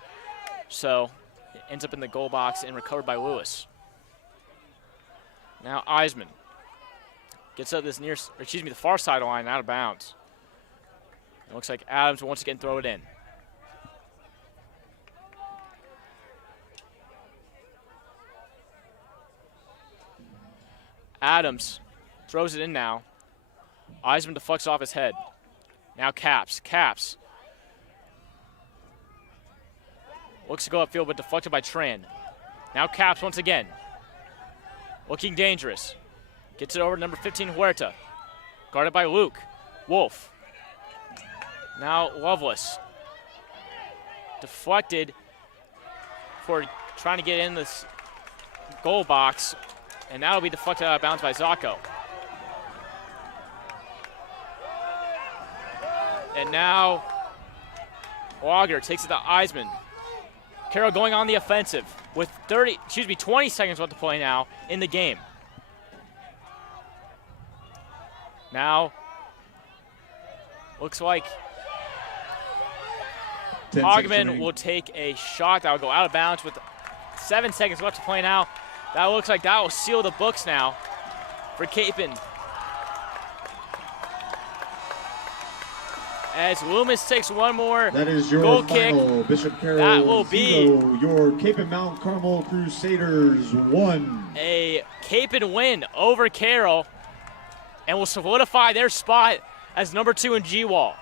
so, it ends up in the goal box and recovered by Lewis. Now Eisman gets up this the far sideline out of bounds. It looks like Adams will once again throw it in. Adams throws it in now. Eisman deflects off his head. Now Caps. Caps looks to go upfield, but deflected by Tran. Now Caps once again. Looking dangerous. Gets it over to number 15, Huerta. Guarded by Luke. Wolf. Now Lovelace. Deflected for trying to get in this goal box, and that'll be deflected out of bounds by Zacco. And now Auger takes it to Eisman. Carroll going on the offensive with 20 seconds left to play now in the game. Now, looks like Hogman will take a shot that will go out of bounds with 7 seconds left to play now. That looks like that will seal the books now for Kapaun. As Loomis takes one more that is your goal final, kick. Bishop Carroll That will 0, be your Kapaun Mt Carmel Crusaders 1. a Kapaun win over Carroll and will solidify their spot as number 2 in G-Wall.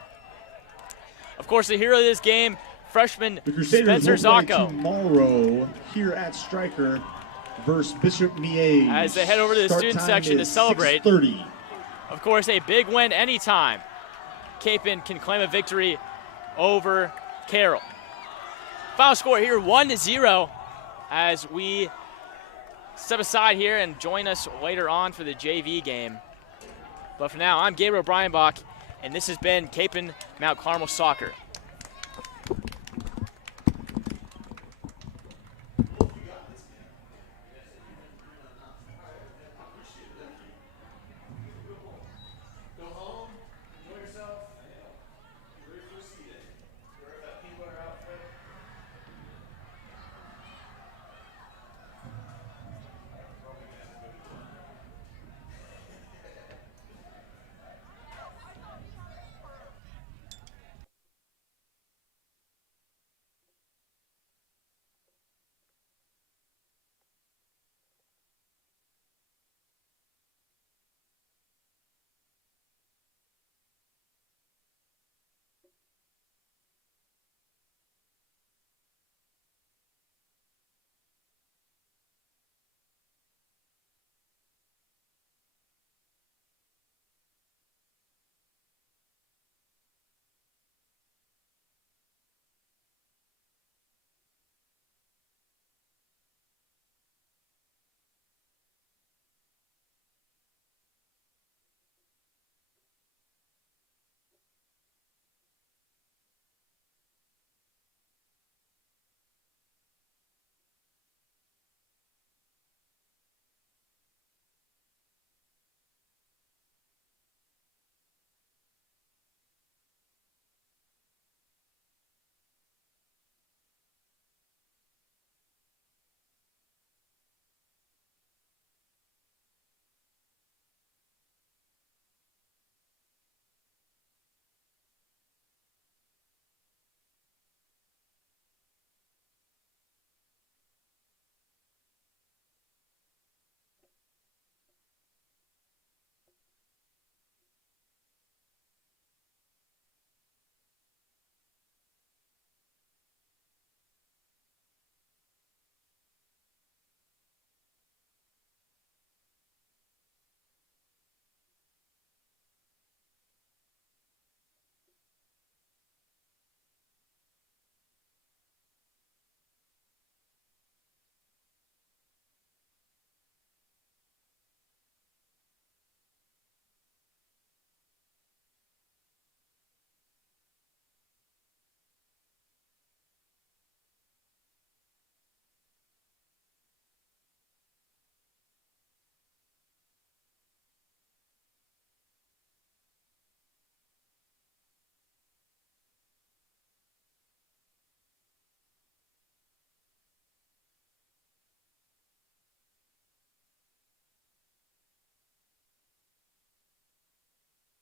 Of course, the hero of this game, freshman The Crusaders Spencer will play Zacco. tomorrow here at Stryker versus Bishop Miege. As they head over to the Start student time section to is celebrate. 6:30. Of course, a big win anytime Kapaun can claim a victory over Carroll. Final score here, 1-0, as we step aside here and join us later on for the JV game. But for now, I'm Gabriel Bryanbach, and this has been Kapaun Mt Carmel Soccer.